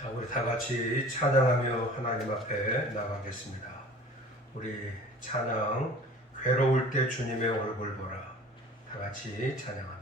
자, 우리 다 같이 찬양하며 하나님 앞에 나가겠습니다. 우리 찬양, 괴로울 때 주님의 얼굴 보라. 다 같이 찬양합니다.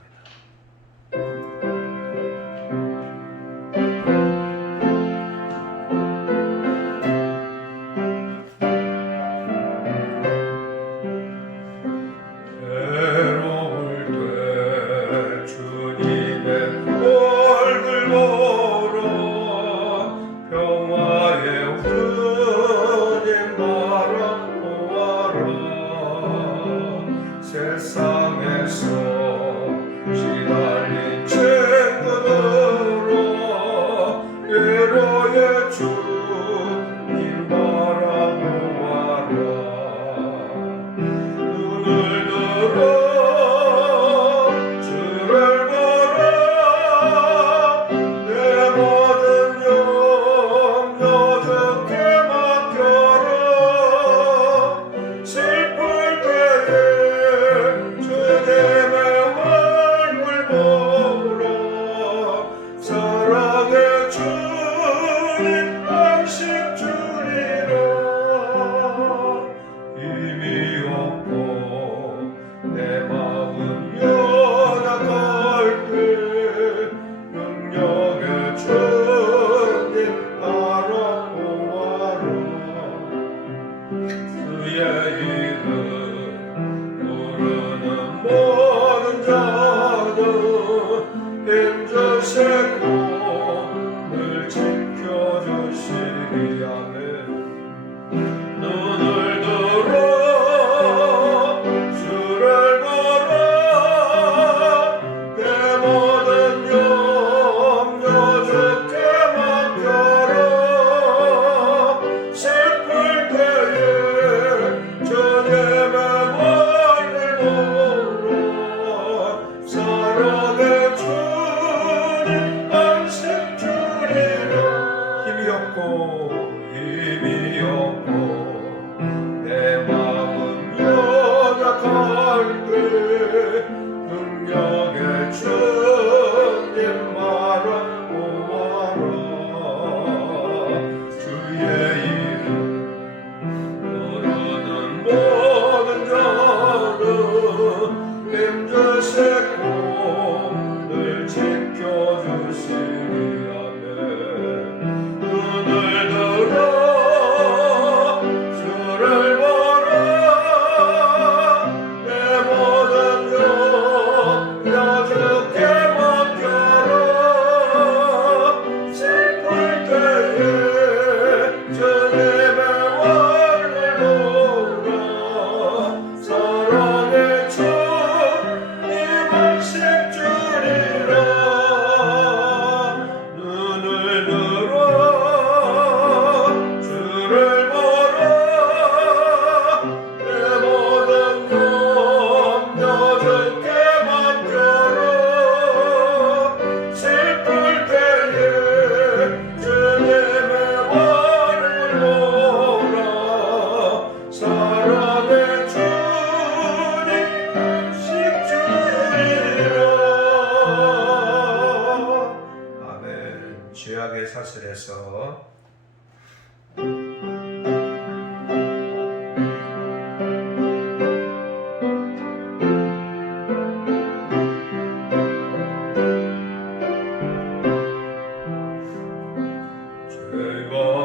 죄악의 사슬에서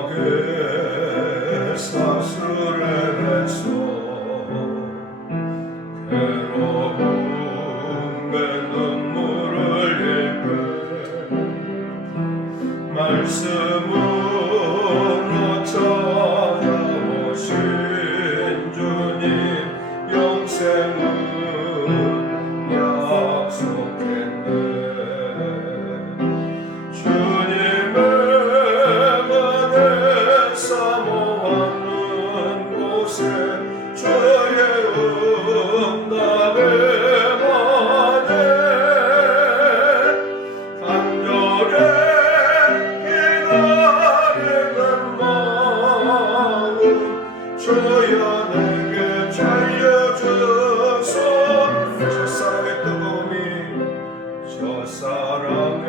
죄악의 사슬에서 괴로움의 눈물을 흘릴 말씀으로 찾아오신 주님 영생은 약속했네. 주님의 은혜 사모하는 곳에 주의 응답에 만에 간절해 주여 내게 살려주소. 첫사랑의 뜨거움이 첫사랑의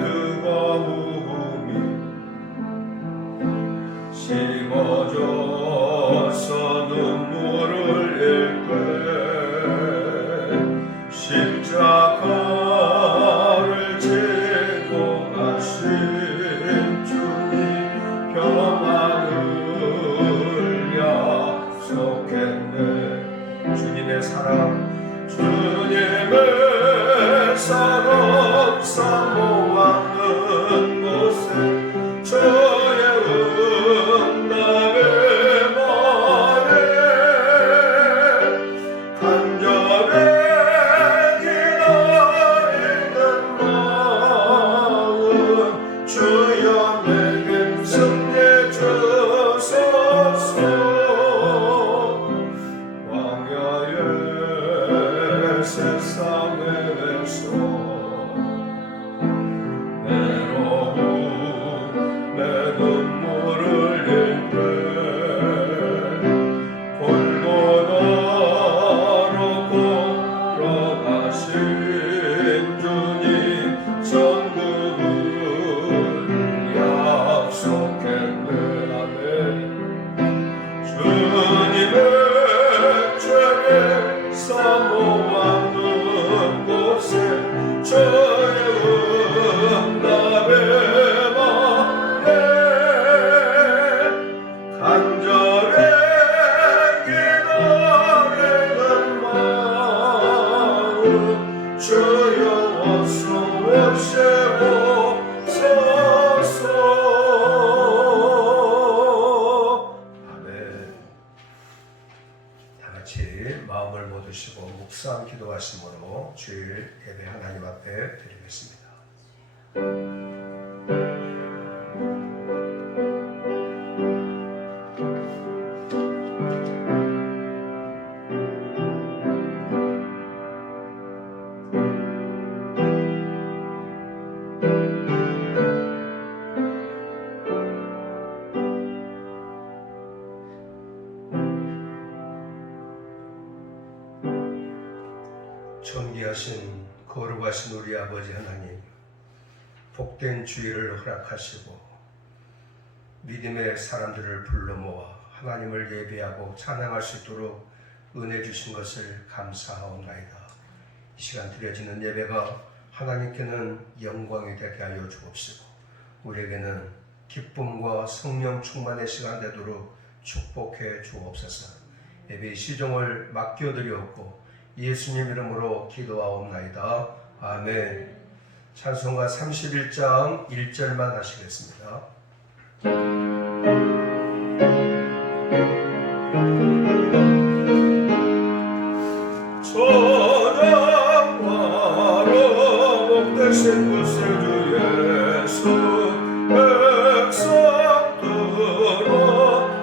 뜨거움이 합사함 기도하심으로 주일 예배 하나님 앞에 드리겠습니다. 존귀하신 거룩하신 우리 아버지 하나님, 복된 주일을 허락하시고 믿음의 사람들을 불러 모아 하나님을 예배하고 찬양할 수 있도록 은혜 주신 것을 감사하옵나이다. 이 시간 드려지는 예배가 하나님께는 영광이 되게 하여 주옵시고 우리에게는 기쁨과 성령 충만의 시간 되도록 축복해 주옵소서. 예배의 시종을 맡겨드렸고 예수님 이름으로 기도하옵나이다. 아멘. 찬송가 31장 1절만 하시겠습니다. 찬양하러 복되신 구세주 예수 백성들아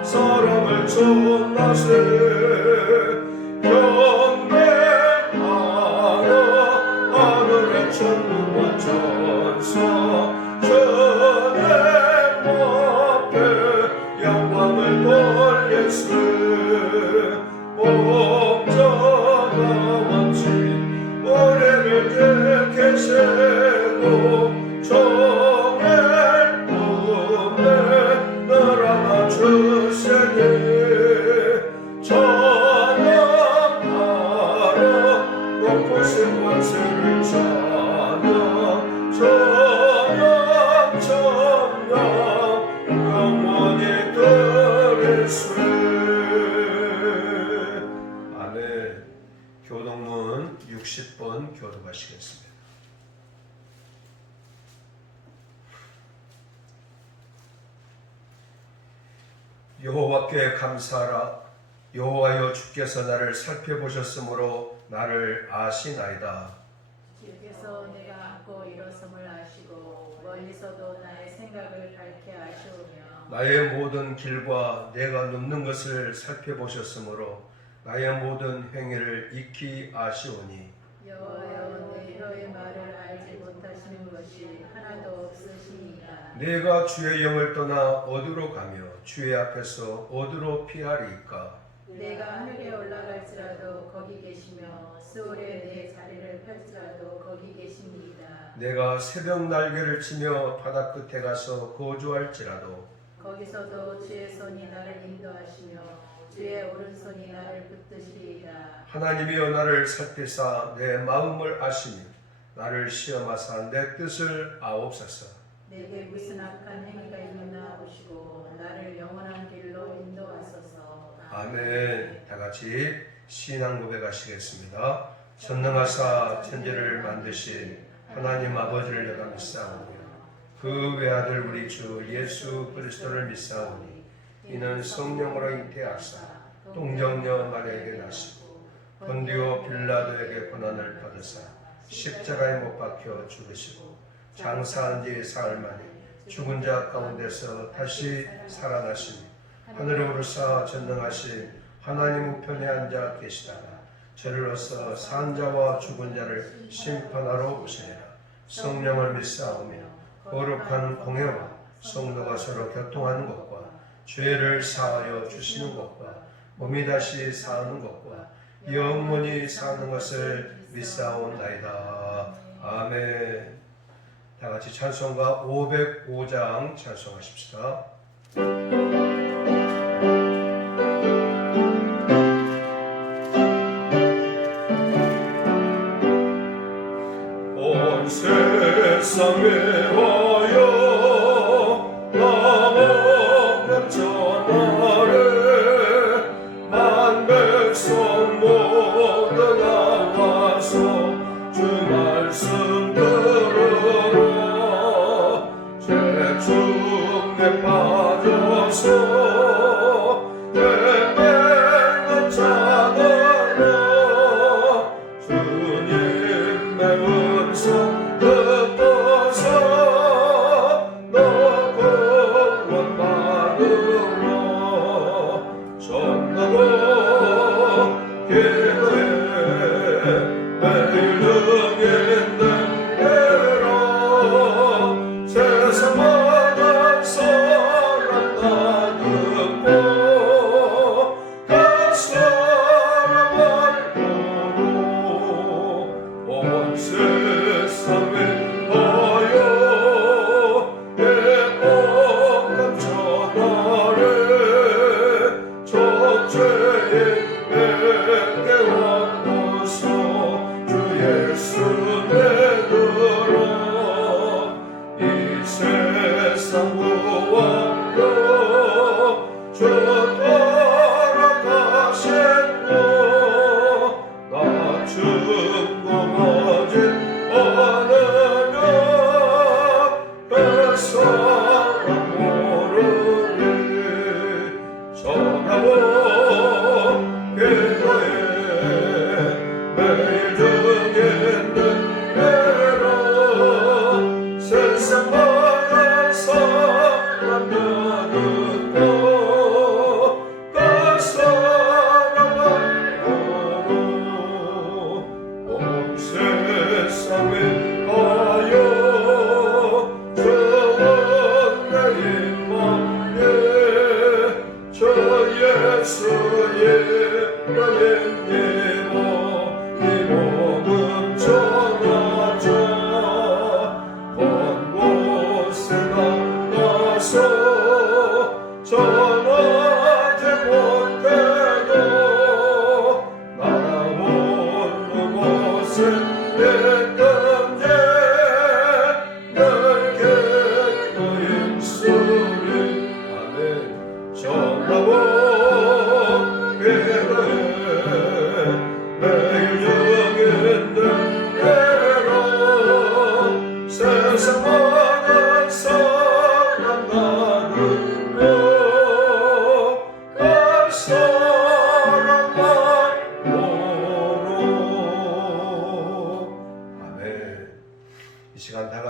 사랑을 전하세 천국과 천사 전행 앞에 영광을 돌리세 목자가 왔지 올해를 택하시고 정의 꿈에 늘 안아주시니 찬양하러 높으신 권세를 영원히 들으세. 아멘. 교동문 60번 교독하시겠습니다. 여호와께 감사하라. 여호와여 주께서 나를 살펴보셨으므로 나를 아시나이다. 주께서 내가 앉고 일어섬을 아시고 멀리서도 나의 생각을 밝게 아시오며 나의 모든 길과 내가 눕는 것을 살펴보셨으므로 나의 모든 행위를 익히 아시오니 여호와여 내 혀의 말을 알지 못하시는 것이 하나도 없으시니라. 내가 주의 영을 떠나 어디로 가며 주의 앞에서 어디로 피하리이까. 내가 하늘에 올라갈지라도 거기 계시며 수월에 내 자리를 펼지라도 거기 계십니다. 내가 새벽 날개를 치며 바다 끝에 가서 거주할지라도 거기서도 주의 손이 나를 인도하시며 주의 오른손이 나를 붙드시리이다. 하나님이여 나를 살피사 내 마음을 아시니 나를 시험하사 내 뜻을 아옵소서. 내게 무슨 악한 행위가 있나 보시고 나를 영원한 길로 인도하소서. 아멘. 다 같이 신앙 고백하시겠습니다. 전능하사 천지를 만드신 하나님 아버지를 내가 믿사오며 그 외아들 우리 주 예수 그리스도를 믿사오니 이는 성령으로 잉태하사 동정녀 마리아에게 나시고 본디오 빌라도에게 고난을 받으사 십자가에 못 박혀 죽으시고 장사한 지 사흘 만에 죽은 자 가운데서 다시 살아나시니 하늘에 오르사 전능하신 하나님 우편에 앉아 계시다가 저리로서 산 자와 죽은 자를 심판하러 오시리라. 성령을 믿사오며 거룩한 공회와 성도가 서로 교통하는 것과 죄를 사하여 주시는 것과 몸이 다시 사는 것과 영원히 사는 것을 믿사옵나이다. 아멘. 다 같이 찬송가 505장 찬송하십시다. 온 세상에 와여 남없는 전하래 만백성 모두 나와서 주 말씀 들으라. 죄중에 빠져서 내뱉는 자들아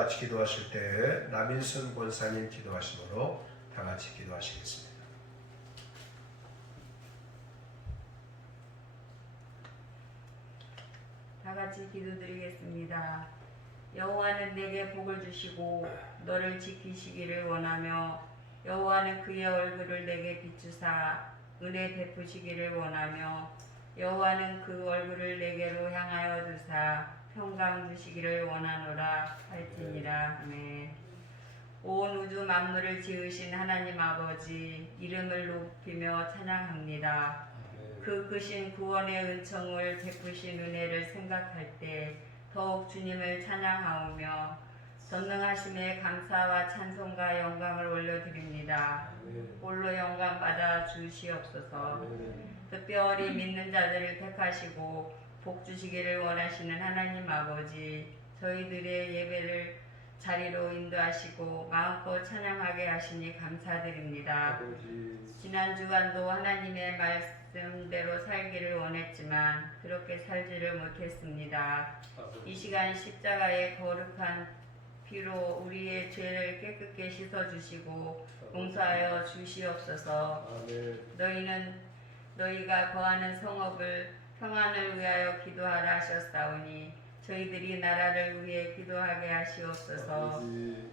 같이 기도하실 때 남인순 권사님 기도하심으로 다 같이 기도하시겠습니다. 다 같이 기도드리겠습니다. 여호와는 내게 복을 주시고 너를 지키시기를 원하며 여호와는 그의 얼굴을 내게 비추사 은혜 베푸시기를 원하며 여호와는 그 얼굴을 내게로 향하여 두사 평강 주시기를 원하노라 할지니라. 아멘. 온 우주 만물을 지으신 하나님 아버지 이름을 높이며 찬양합니다. 그 크신 구원의 은총을 베푸신 은혜를 생각할 때 더욱 주님을 찬양하오며 전능하심에 감사와 찬송과 영광을 올려드립니다. 홀로 영광 받아 주시옵소서. 특별히 믿는 자들을 택하시고 복 주시기를 원하시는 하나님 아버지 저희들의 예배를 자리로 인도하시고 마음껏 찬양하게 하시니 감사드립니다. 지난 주간도 하나님의 말씀대로 살기를 원했지만 그렇게 살지를 못했습니다. 이 시간 십자가의 거룩한 피로 우리의 죄를 깨끗게 씻어주시고 용서하여 주시옵소서. 너희가 거하는 성읍을 평안을 위하여 기도하라 하셨사오니 저희들이 나라를 위해 기도하게 하시옵소서.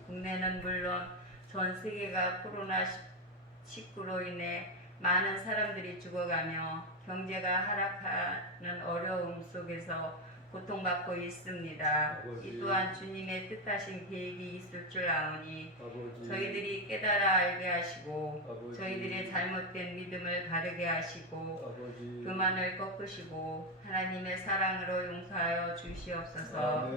국내는 물론 전 세계가 코로나19로 인해 많은 사람들이 죽어가며 경제가 하락하는 어려움 속에서 고통받고 있습니다. 이 또한 주님의 뜻하신 계획이 있을 줄 아오니 저희들이 깨달아 알게 하시고 저희들의 잘못된 믿음을 바르게 하시고 교만을 꺾으시고 하나님의 사랑으로 용서하여 주시옵소서.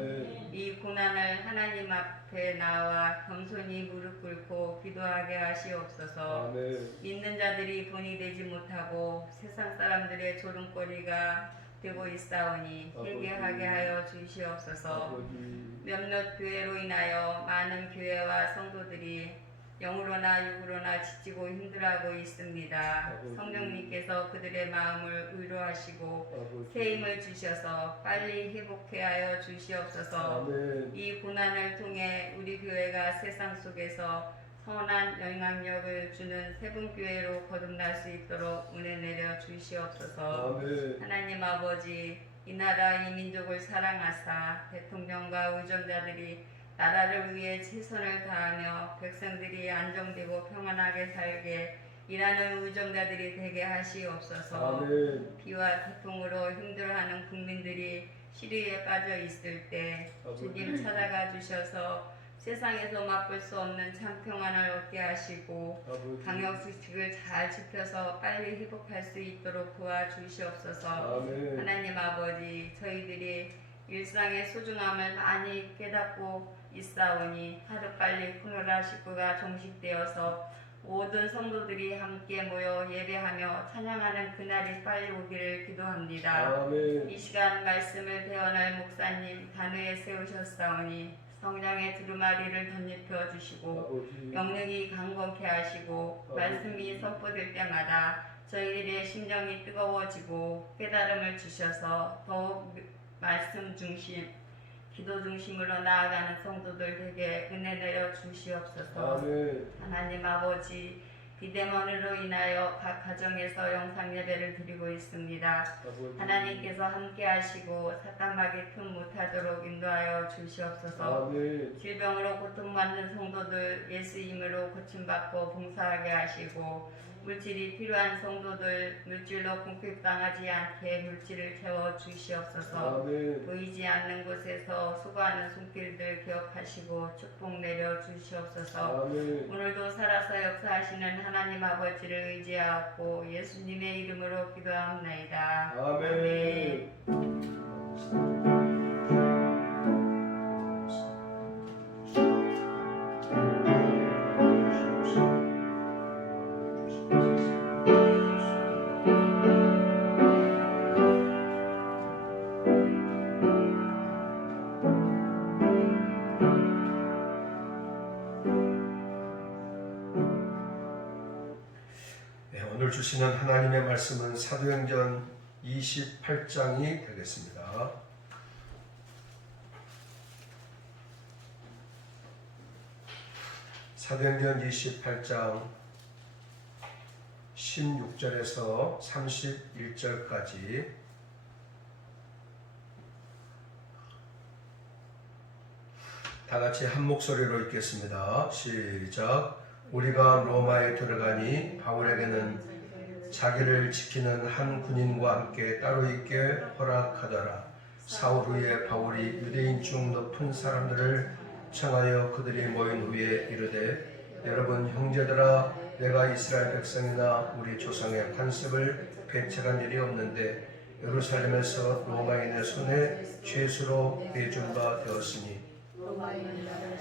이 고난을 하나님 앞에 나와 겸손히 무릎 꿇고 기도하게 하시옵소서. 믿는 자들이 본이 되지 못하고 세상 사람들의 조롱거리가 되고 있사오니 회개하게 하여 주시옵소서. 몇몇 교회로 인하여 많은 교회와 성도들이 영으로나 육으로나 지치고 힘들어하고 있습니다. 성령님께서 그들의 마음을 위로하시고 새 힘을 주셔서 빨리 회복해 하여 주시옵소서. 이 고난을 통해 우리 교회가 세상 속에서 선한 영향력을 주는 세분교회로 거듭날 수 있도록 은혜 내려 주시옵소서. 하나님 아버지 이 나라 이 민족을 사랑하사 대통령과 의정자들이 나라를 위해 최선을 다하며 백성들이 안정되고 평안하게 살게 일하는 의정자들이 되게 하시옵소서. 비와 태풍으로 힘들어하는 국민들이 시리에 빠져 있을 때 주님 찾아가 주셔서 세상에서 맛볼 수 없는 참 평안을 얻게 하시고 방역수칙을 잘 지켜서 빨리 회복할 수 있도록 도와주시옵소서. 하나님 아버지 저희들이 일상의 소중함을 많이 깨닫고 있사오니 하루빨리 코로나19가 종식되어서 모든 성도들이 함께 모여 예배하며 찬양하는 그날이 빨리 오기를 기도합니다. 이 시간 말씀을 대언할 목사님 단위에 세우셨사오니 성령의 두루마리를 덧입혀 주시고 영능이 강건케 하시고 말씀이 선포될 때마다 저희들의 심정이 뜨거워지고 깨달음을 주셔서 더욱 말씀 중심, 기도 중심으로 나아가는 성도들 되게 은혜 내려 주시옵소서. 하나님 아버지 비대면으로 인하여 각 가정에서 영상 예배를 드리고 있습니다. 하나님께서 함께 하시고 사탄마귀 틈 못하도록 인도하여 주시옵소서. 질병으로 고통받는 성도들 예수 이름으로 고침받고 봉사하게 하시고 물질이 필요한 성도들 물질로 공격당하지 않게 물질을 채워 주시옵소서. 보이지 않는 곳에서 수고하는 손길들 기억하시고 축복 내려 주시옵소서. 오늘도 살아서 역사하시는 하나님 아버지를 의지하고 예수님의 이름으로 기도합니다. 아멘. 오늘 주시는 하나님의 말씀은 사도행전 28장이 되겠습니다. 사도행전 28장 16절에서 31절까지 다 같이 한 목소리로 읽겠습니다. 시작. 우리가 로마에 들어가니 바울에게는 자기를 지키는 한 군인과 함께 따로 있게 허락하더라. 사흘 후에 바울이 유대인 중 높은 사람들을 청하여 그들이 모인 후에 이르되 여러분 형제들아 내가 이스라엘 백성이나 우리 조상의 관습을 배척한 일이 없는데 예루살렘에서 로마인의 손에 죄수로 내준 바 되었으니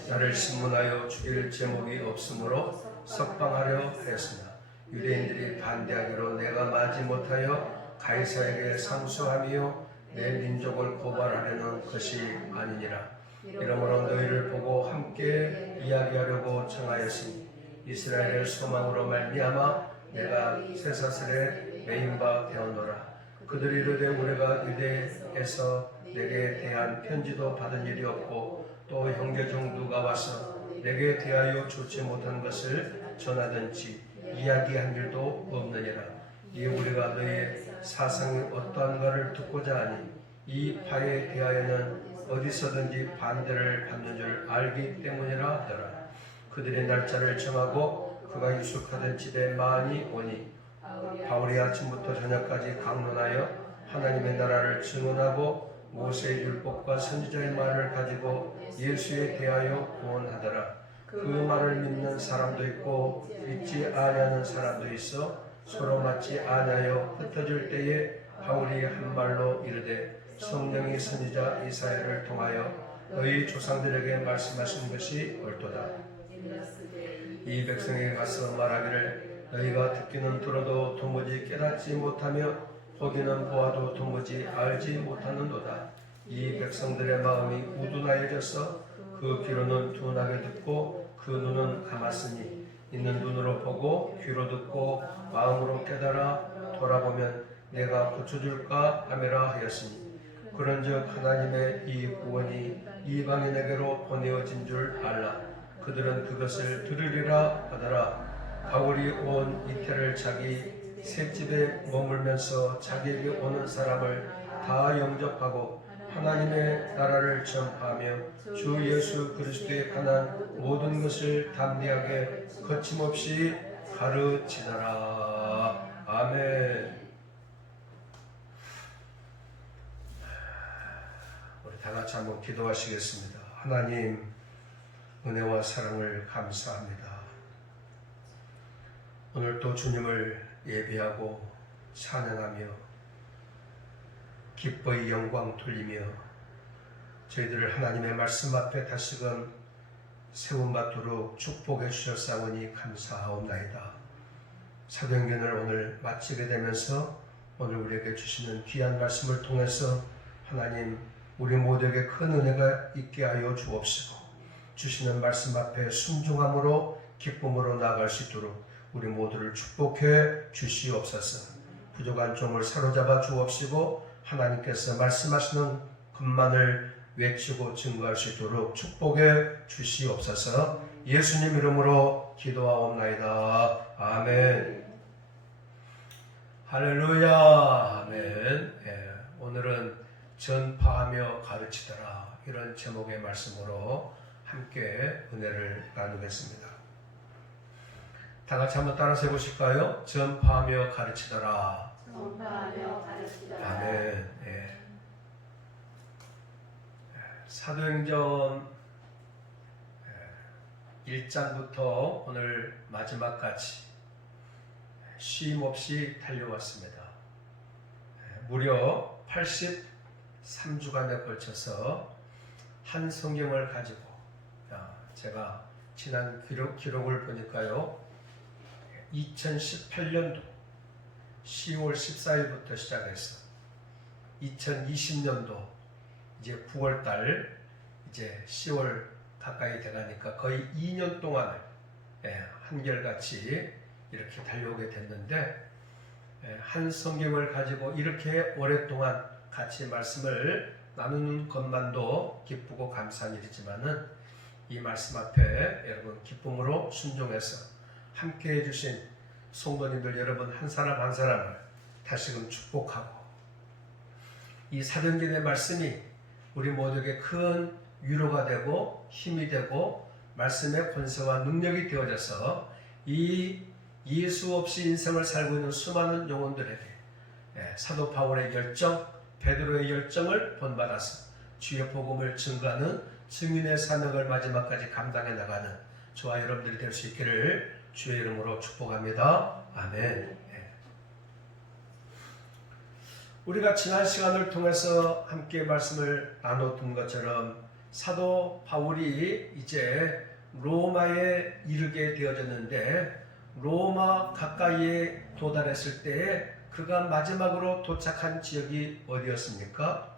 나를 신문하여 죽일 제목이 없으므로 석방하려 하였으나 유대인들이 반대하기로 내가 마지 못하여 가이사에게 상소하며 내 민족을 고발하려는 것이 아니니라. 이러므로 너희를 보고 함께 이야기하려고 청하였으니 이스라엘의 소망으로 말미암아 내가 쇠사슬에 매인 바 되었노라. 그들이 이르되 우리가 유대에서 내게 대한 편지도 받은 일이 없고 또 형제 중 누가 와서 내게 대하여 좋지 못한 것을 전하든지 이야기한 일도 없느니라. 이 우리가 너희의 사상이 어떠한가를 듣고자 하니 이 바에 대하여는 어디서든지 반대를 받는 줄 알기 때문이라 하더라. 그들의 날짜를 정하고 그가 유숙하던 집에 많이 오니 바울이 아침부터 저녁까지 강론하여 하나님의 나라를 증언하고 모세의 율법과 선지자의 말을 가지고 예수에 대하여 구원하더라. 그 말을 믿는 사람도 있고 믿지 아니하는 사람도 있어 서로 맞지 아니하여 흩어질 때에 바울이 한 말로 이르되 성령이 선지자 이사야를 통하여 너희 조상들에게 말씀하신 것이 옳도다. 이 백성에게 가서 말하기를 너희가 듣기는 들어도 도무지 깨닫지 못하며 보기는 보아도 도무지 알지 못하는도다. 이 백성들의 마음이 우둔하여져서 그 귀로는 둔하게 듣고 그 눈은 감았으니 있는 눈으로 보고 귀로 듣고 마음으로 깨달아 돌아보면 내가 고쳐줄까 하매라 하였으니 그런즉 하나님의 이 구원이 이방인에게로 보내어진 줄 알라. 그들은 그것을 들으리라 하더라. 바울이 온 이태를 자기 셋집에 머물면서 자기에게 오는 사람을 다 영접하고 하나님의 나라를 전파하며 주 예수 그리스도에 관한 모든 것을 담대하게 거침없이 가르치더라. 아멘. 우리 다 같이 한번 기도하시겠습니다. 하나님 은혜와 사랑을 감사합니다. 오늘 또 주님을 예배하고 찬양하며 기뻐이 영광 돌리며 저희들을 하나님의 말씀 앞에 다시금 세움받도록 축복해 주셨사오니 감사하옵나이다. 사도행전을 오늘 마치게 되면서 오늘 우리에게 주시는 귀한 말씀을 통해서 하나님 우리 모두에게 큰 은혜가 있게 하여 주옵시고 주시는 말씀 앞에 순종함으로 기쁨으로 나아갈 수 있도록 우리 모두를 축복해 주시옵소서. 부족한 종을 사로잡아 주옵시고 하나님께서 말씀하시는 것만을 외치고 증거할 수 있도록 축복해 주시옵소서. 예수님 이름으로 기도하옵나이다. 아멘. 할렐루야. 아멘. 오늘은 전파하며 가르치더라 이런 제목의 말씀으로 함께 은혜를 나누겠습니다. 다 같이 한번 따라서 해보실까요? 전파하며 가르치더라. 전파하며 가르치더라. 아멘. 사도행전 1장부터 오늘 마지막까지 쉼 없이 달려왔습니다. 무려 83주간에 걸쳐서 한 성경을 가지고 제가 지난 기록을 보니까요 2018년도 10월 14일부터 시작해서 2020년도 이제 9월달 이제 10월 가까이 돼가니까 거의 2년 동안을 한결같이 이렇게 달려오게 됐는데 한 성경을 가지고 이렇게 오랫동안 같이 말씀을 나누는 것만도 기쁘고 감사한 일이지만은 이 말씀 앞에 여러분 기쁨으로 순종해서 함께 해주신 성도님들 여러분 한 사람 한 사람을 다시금 축복하고 이 사도행전의 말씀이 우리 모두에게 큰 위로가 되고 힘이 되고 말씀의 권세와 능력이 되어져서 이 예수 없이 인생을 살고 있는 수많은 영혼들에게 사도 바울의 열정, 베드로의 열정을 본받아서 주의 복음을 증거하는 증인의 사명을 마지막까지 감당해 나가는 저와 여러분들이 될 수 있기를 주의 이름으로 축복합니다. 아멘. 우리가 지난 시간을 통해서 함께 말씀을 나눠둔 것처럼 사도 바울이 이제 로마에 이르게 되어졌는데 로마 가까이에 도달했을 때에 그가 마지막으로 도착한 지역이 어디였습니까?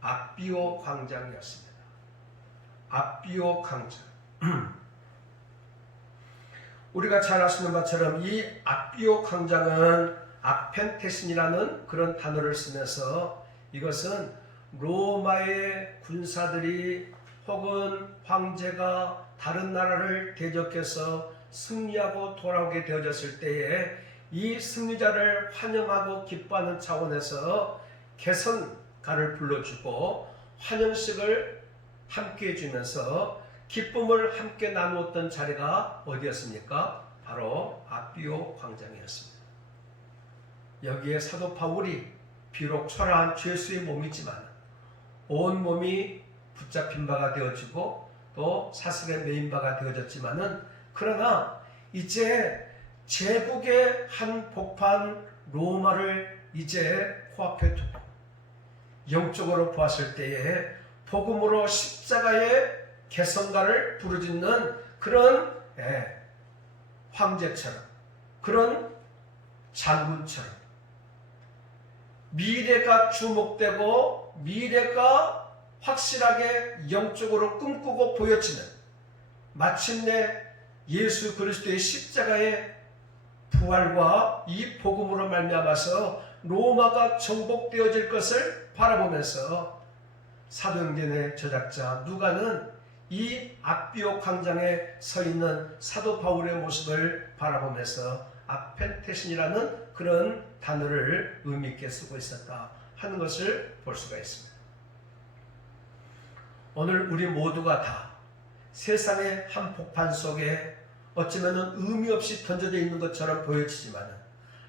아비오 광장이었습니다. 아비오 광장. 우리가 잘 아시는 것처럼 이 아비오 광장은 아펜테신이라는 그런 단어를 쓰면서 이것은 로마의 군사들이 혹은 황제가 다른 나라를 대적해서 승리하고 돌아오게 되어졌을 때에 이 승리자를 환영하고 기뻐하는 차원에서 개선가를 불러주고 환영식을 함께 해주면서 기쁨을 함께 나누었던 자리가 어디였습니까? 바로 아비오 광장이었습니다. 여기에 사도 바울이 비록 초라한 죄수의 몸이지만 온 몸이 붙잡힌 바가 되어지고 또 사슬에 매인 바가 되어졌지만은 그러나 이제 제국의 한 복판 로마를 이제 코앞에 두고 영적으로 보았을 때에 복음으로 십자가의 개성가를 부르짖는 그런 황제처럼 그런 장군처럼 미래가 주목되고 미래가 확실하게 영적으로 꿈꾸고 보여지는 마침내 예수 그리스도의 십자가의 부활과 이 복음으로 말미암아서 로마가 정복되어질 것을 바라보면서 사도행전의 저작자 누가는 이 아비오 광장에 서 있는 사도 바울의 모습을 바라보면서 아펜테신이라는 그런 단어를 의미 있게 쓰고 있었다 하는 것을 볼 수가 있습니다. 오늘 우리 모두가 다 세상의 한 복판 속에 어쩌면 의미 없이 던져져 있는 것처럼 보여지지만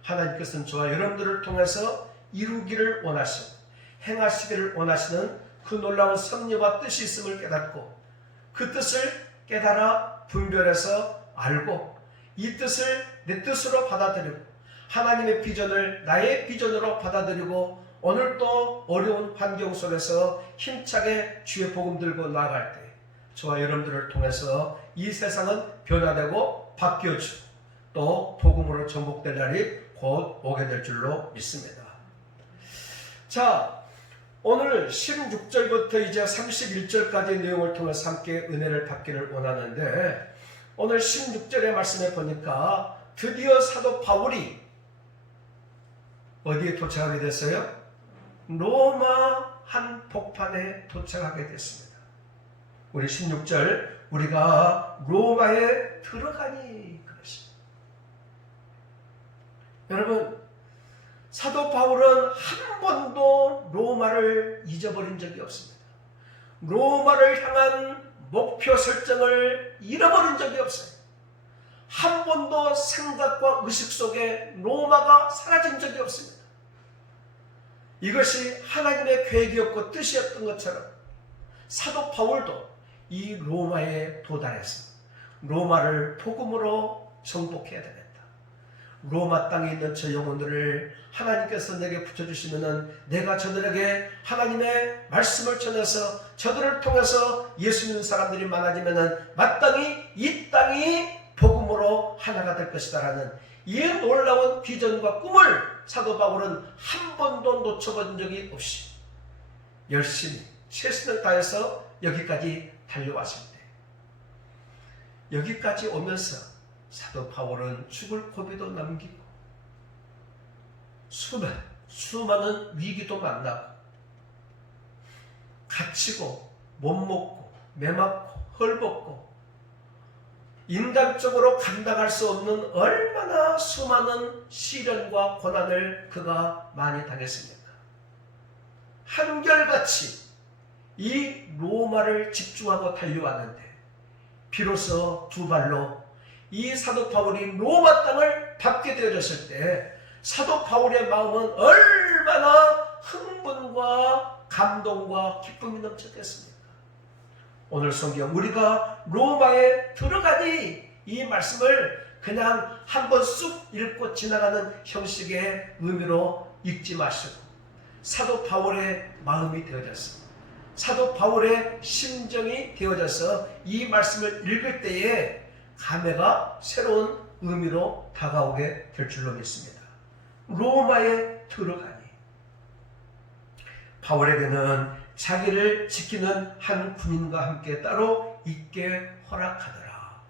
하나님께서는 저와 여러분들을 통해서 이루기를 원하시고 행하시기를 원하시는 그 놀라운 섭리와 뜻이 있음을 깨닫고 그 뜻을 깨달아 분별해서 알고 이 뜻을 내 뜻으로 받아들이고 하나님의 비전을 나의 비전으로 받아들이고 오늘 또 어려운 환경 속에서 힘차게 주의 복음 들고 나아갈 때 저와 여러분들을 통해서 이 세상은 변화되고 바뀌어지고 또 복음으로 정복될 날이 곧 오게 될 줄로 믿습니다. 자, 오늘 16절부터 이제 31절까지의 내용을 통해서 함께 은혜를 받기를 원하는데 오늘 16절의 말씀에 보니까 드디어 사도 바울이 어디에 도착하게 됐어요? 로마 한 복판에 도착하게 됐습니다. 우리 16절 우리가 로마에 들어가니 그것입니다. 여러분 사도 바울은 한 번도 로마를 잊어버린 적이 없습니다. 로마를 향한 목표 설정을 잃어버린 적이 없어요. 한 번도 생각과 의식 속에 로마가 사라진 적이 없습니다. 이것이 하나님의 계획이었고 뜻이었던 것처럼 사도 바울도 이 로마에 도달해서 로마를 복음으로 정복해야 되겠다. 로마 땅에 있는 저 영혼들을 하나님께서 내게 붙여주시면은 내가 저들에게 하나님의 말씀을 전해서 저들을 통해서 예수 믿는 사람들이 많아지면은 마땅히 이 땅이 복음으로 하나가 될 것이다라는 이 놀라운 비전과 꿈을 사도 바울은 한 번도 놓쳐본 적이 없이 열심히 최선을 다해서 여기까지 달려왔을 때 여기까지 오면서 사도 바울은 죽을 고비도 넘기고 수많은 위기도 만나고 갇히고 못 먹고 매맞고 헐벗고 인간적으로 감당할 수 없는 얼마나 수많은 시련과 고난을 그가 많이 당했습니까? 한결같이 이 로마를 집중하고 달려왔는데 비로소 두 발로 이 사도 바울이 로마 땅을 밟게 되어졌을 때 사도 바울의 마음은 얼마나 흥분과 감동과 기쁨이 넘쳤겠습니까? 오늘 성경 우리가 로마에 들어가니 이 말씀을 그냥 한번 쑥 읽고 지나가는 형식의 의미로 읽지 마시고 사도 바울의 마음이 되어졌습니다. 사도 바울의 심정이 되어져서 이 말씀을 읽을 때에 감회가 새로운 의미로 다가오게 될 줄로 믿습니다. 로마에 들어가니 바울에게는 자기를 지키는 한 군인과 함께 따로 있게 허락하더라.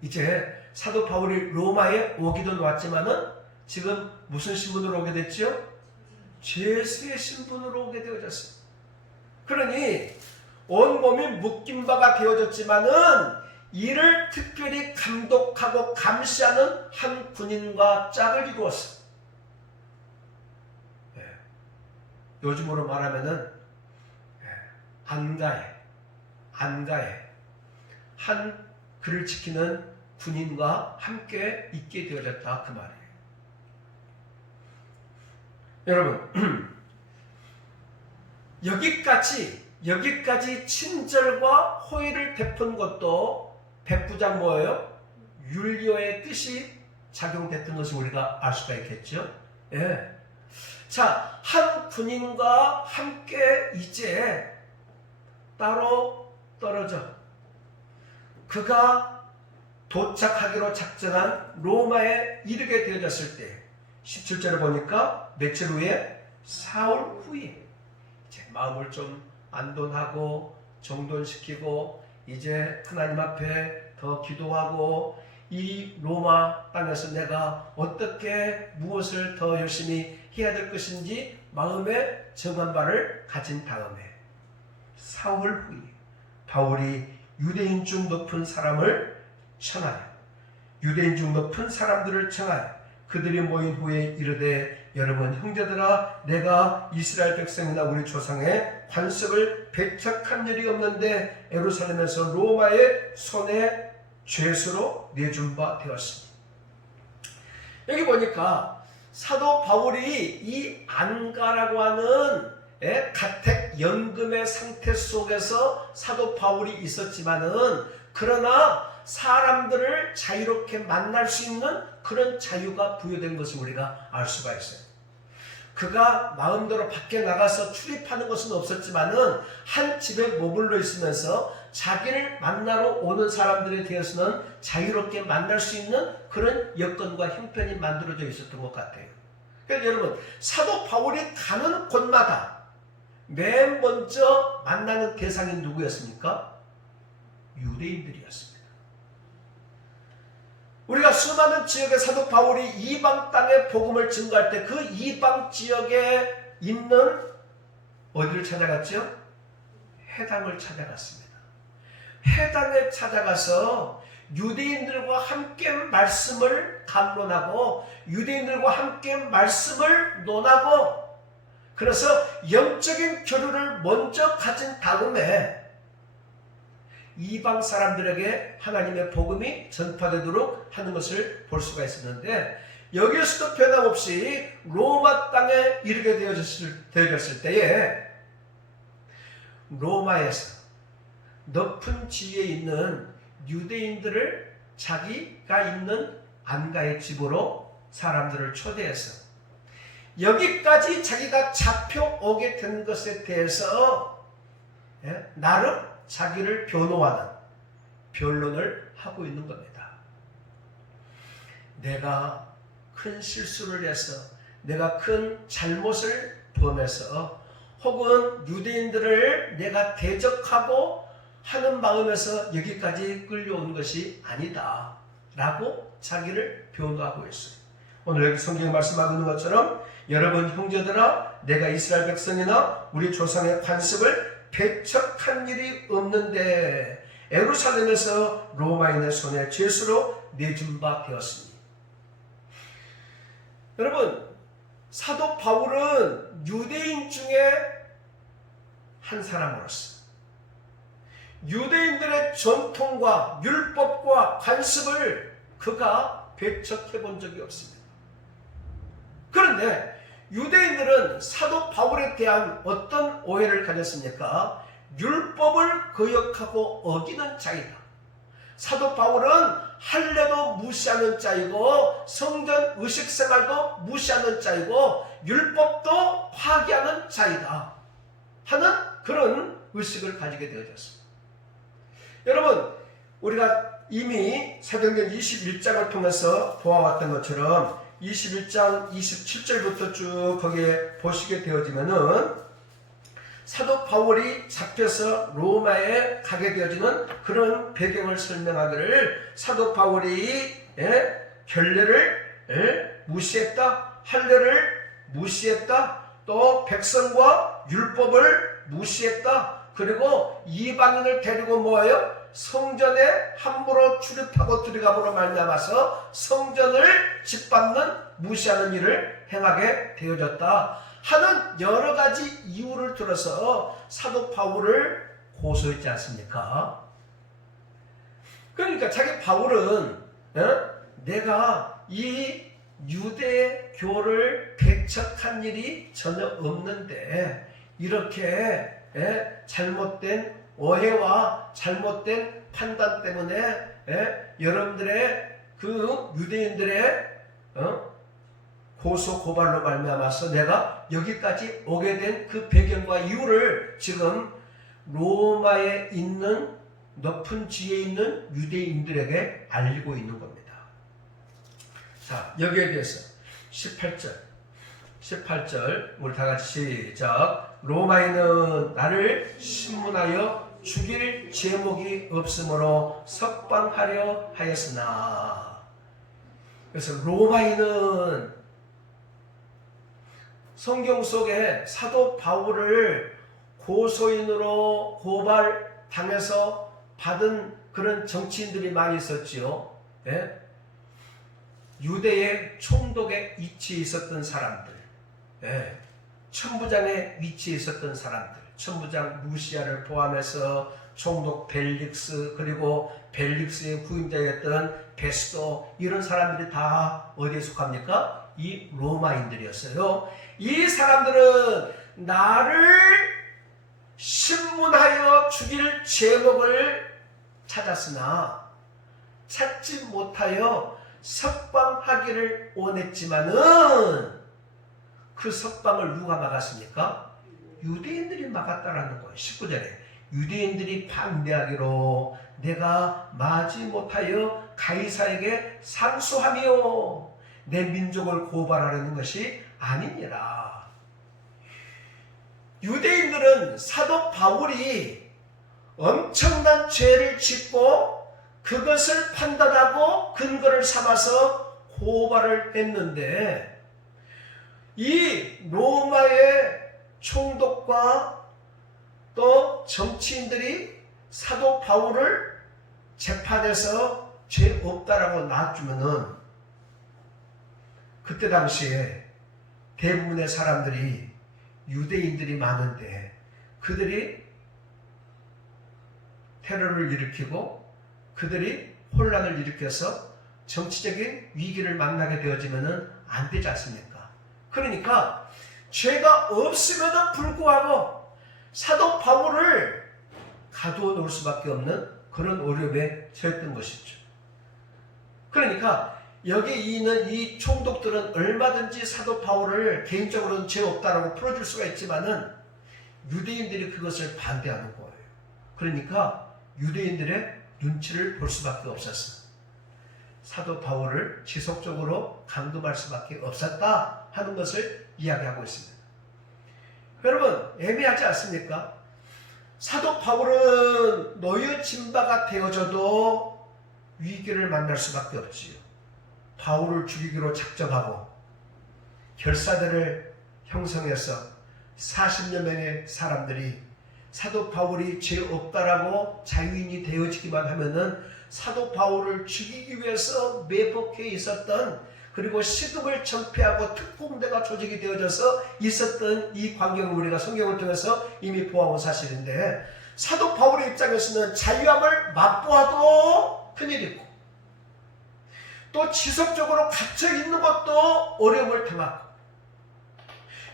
이제 사도 바울이 로마에 오기도 왔지만은 지금 무슨 신분으로 오게 됐죠? 죄수의 신분으로 오게 되어졌어요. 그러니 온몸이 묶인 바가 되어졌지만은 이를 특별히 감독하고 감시하는 한 군인과 짝을 이루었어요. 요즘으로 말하면은 안가에 한 그를 지키는 군인과 함께 있게 되어졌다 그 말이에요. 여러분 여기까지 친절과 호의를 베푼 것도 백부장 뭐예요? 율리오의 뜻이 작용됐던 것을 우리가 알 수가 있겠죠. 예. 자, 한 군인과 함께 이제 따로 떨어져 그가 도착하기로 작정한 로마에 이르게 되어졌을 때 17절을 보니까 며칠 후에 사흘 후에 이제 마음을 좀 안돈하고 정돈시키고 이제 하나님 앞에 더 기도하고 이 로마 땅에서 내가 어떻게 무엇을 더 열심히 해야 될 것인지 마음에 정한 바를 가진 다음에 사흘 후에 바울이 유대인 중 높은 사람을 청하여 유대인 중 높은 사람들을 청하여 그들이 모인 후에 이르되 여러분 형제들아 내가 이스라엘 백성이나 우리 조상의 관습을 배척한 일이 없는데 예루살렘에서 로마의 손에 죄수로 내준 바 되었습니다. 여기 보니까 사도 바울이 이 안가라고 하는 가택 연금의 상태 속에서 사도 바울이 있었지만은 그러나 사람들을 자유롭게 만날 수 있는 그런 자유가 부여된 것을 우리가 알 수가 있어요. 그가 마음대로 밖에 나가서 출입하는 것은 없었지만은 한 집에 머물러 있으면서 자기를 만나러 오는 사람들에 대해서는 자유롭게 만날 수 있는 그런 여건과 형편이 만들어져 있었던 것 같아요. 그러니까 여러분 사도 바울이 가는 곳마다 맨 먼저 만나는 대상이 누구였습니까? 유대인들이었습니다. 우리가 수많은 지역의 사도 바울이 이방 땅의 복음을 증거할 때 그 이방 지역에 있는 어디를 찾아갔죠? 회당을 찾아갔습니다. 회당에 찾아가서 유대인들과 함께 말씀을 담론하고 유대인들과 함께 말씀을 논하고 그래서 영적인 교류를 먼저 가진 다음에 이방 사람들에게 하나님의 복음이 전파되도록 하는 것을 볼 수가 있었는데 여기에서도 변함없이 로마 땅에 이르게 되어졌을 때에 로마에서 높은 지위에 있는 유대인들을 자기가 있는 안가의 집으로 사람들을 초대해서 여기까지 자기가 잡혀오게 된 것에 대해서 나름 자기를 변호하는 변론을 하고 있는 겁니다. 내가 큰 실수를 해서 내가 큰 잘못을 범해서 혹은 유대인들을 내가 대적하고 하는 마음에서 여기까지 끌려온 것이 아니다 라고 자기를 변호하고 있어요. 오늘 여기 성경에 말씀하고 있는 것처럼 여러분 형제들아 내가 이스라엘 백성이나 우리 조상의 관습을 배척한 일이 없는데 예루살렘에서 로마인의 손에 죄수로 내준 바 되었으니. 여러분, 사도 바울은 유대인 중에 한 사람으로서 유대인들의 전통과 율법과 관습을 그가 배척해 본 적이 없습니다. 그런데 유대인들은 사도 바울에 대한 어떤 오해를 가졌습니까? 율법을 거역하고 어기는 자이다. 사도 바울은 할례도 무시하는 자이고 성전 의식생활도 무시하는 자이고 율법도 파기하는 자이다 하는 그런 의식을 가지게 되어졌습니다. 여러분, 우리가 이미 사도행전 21장을 통해서 보아왔던 것처럼 21장 27절부터 쭉 거기에 보시게 되어지면은 사도 바울이 잡혀서 로마에 가게 되어지는 그런 배경을 설명하기를 사도 바울이 결례를 무시했다, 할례를 무시했다, 또 백성과 율법을 무시했다, 그리고 이방인을 데리고 모아요 성전에 함부로 출입하고 들어감으로 말미암아서 성전을 짓밟는 무시하는 일을 행하게 되어졌다 하는 여러 가지 이유를 들어서 사도 바울을 고소했지 않습니까? 그러니까 자기 바울은 내가 이 유대교를 배척한 일이 전혀 없는데 이렇게 잘못된 오해와 잘못된 판단 때문에 여러분들의 그 유대인들의 고소 고발로 말미암아서 내가 여기까지 오게 된 그 배경과 이유를 지금 로마에 있는 높은 지에 있는 유대인들에게 알리고 있는 겁니다. 자, 여기에 대해서 18절 우리 다 같이 시작. 로마인은 나를 신문하여 죽일 제목이 없으므로 석방하려 하였으나. 그래서 로마인은 성경 속에 사도 바울을 고소인으로 고발당해서 받은 그런 정치인들이 많이 있었지요. 네? 유대의 총독의 위치에 있었던 사람들, 네. 천부장의 위치에 있었던 사람들, 천부장 루시아를 포함해서 총독 벨릭스, 그리고 벨릭스의 후임자였던 베스도, 이런 사람들이 다 어디에 속합니까? 이 로마인들이었어요. 이 사람들은 나를 신문하여 죽일 제목을 찾았으나 찾지 못하여 석방하기를 원했지만은 그 석방을 누가 막았습니까? 유대인들이 막았다라는 거예요. 19절에 유대인들이 반대하기로 내가 마지 못하여 가이사에게 상소하며 내 민족을 고발하려는 것이 아니니라. 유대인들은 사도 바울이 엄청난 죄를 짓고 그것을 판단하고 근거를 삼아서 고발을 했는데 이 로마의 총독과 또 정치인들이 사도 바울을 재판에서 죄 없다라고 놔주면은 그때 당시에 대부분의 사람들이 유대인들이 많은데 그들이 테러를 일으키고 그들이 혼란을 일으켜서 정치적인 위기를 만나게 되어지면은 안 되지 않습니까? 그러니까 죄가 없음에도 불구하고 사도 바울을 가두어 놓을 수밖에 없는 그런 어려움에 처했던 것이죠. 그러니까 여기 있는 이 총독들은 얼마든지 사도 바울을 개인적으로는 죄 없다라고 풀어줄 수가 있지만은 유대인들이 그것을 반대하는 거예요. 그러니까 유대인들의 눈치를 볼 수밖에 없었어. 사도 바울을 지속적으로 감금할 수밖에 없었다 하는 것을 이야기하고 있습니다. 여러분, 애매하지 않습니까? 사도 바울은 놓여진 바가 되어져도 위기를 만날 수밖에 없지요. 바울을 죽이기로 작정하고 결사대를 형성해서 40여 명의 사람들이 사도 바울이 죄 없다라고 자유인이 되어지기만 하면은 사도 바울을 죽이기 위해서 매복해 있었던, 그리고 시금을 전폐하고 특공대가 조직이 되어져서 있었던 이 광경을 우리가 성경을 통해서 이미 보아온 사실인데, 사도 바울의 입장에서는 자유함을 맛보아도 큰일이고 또 지속적으로 갇혀 있는 것도 어려움을 당하고,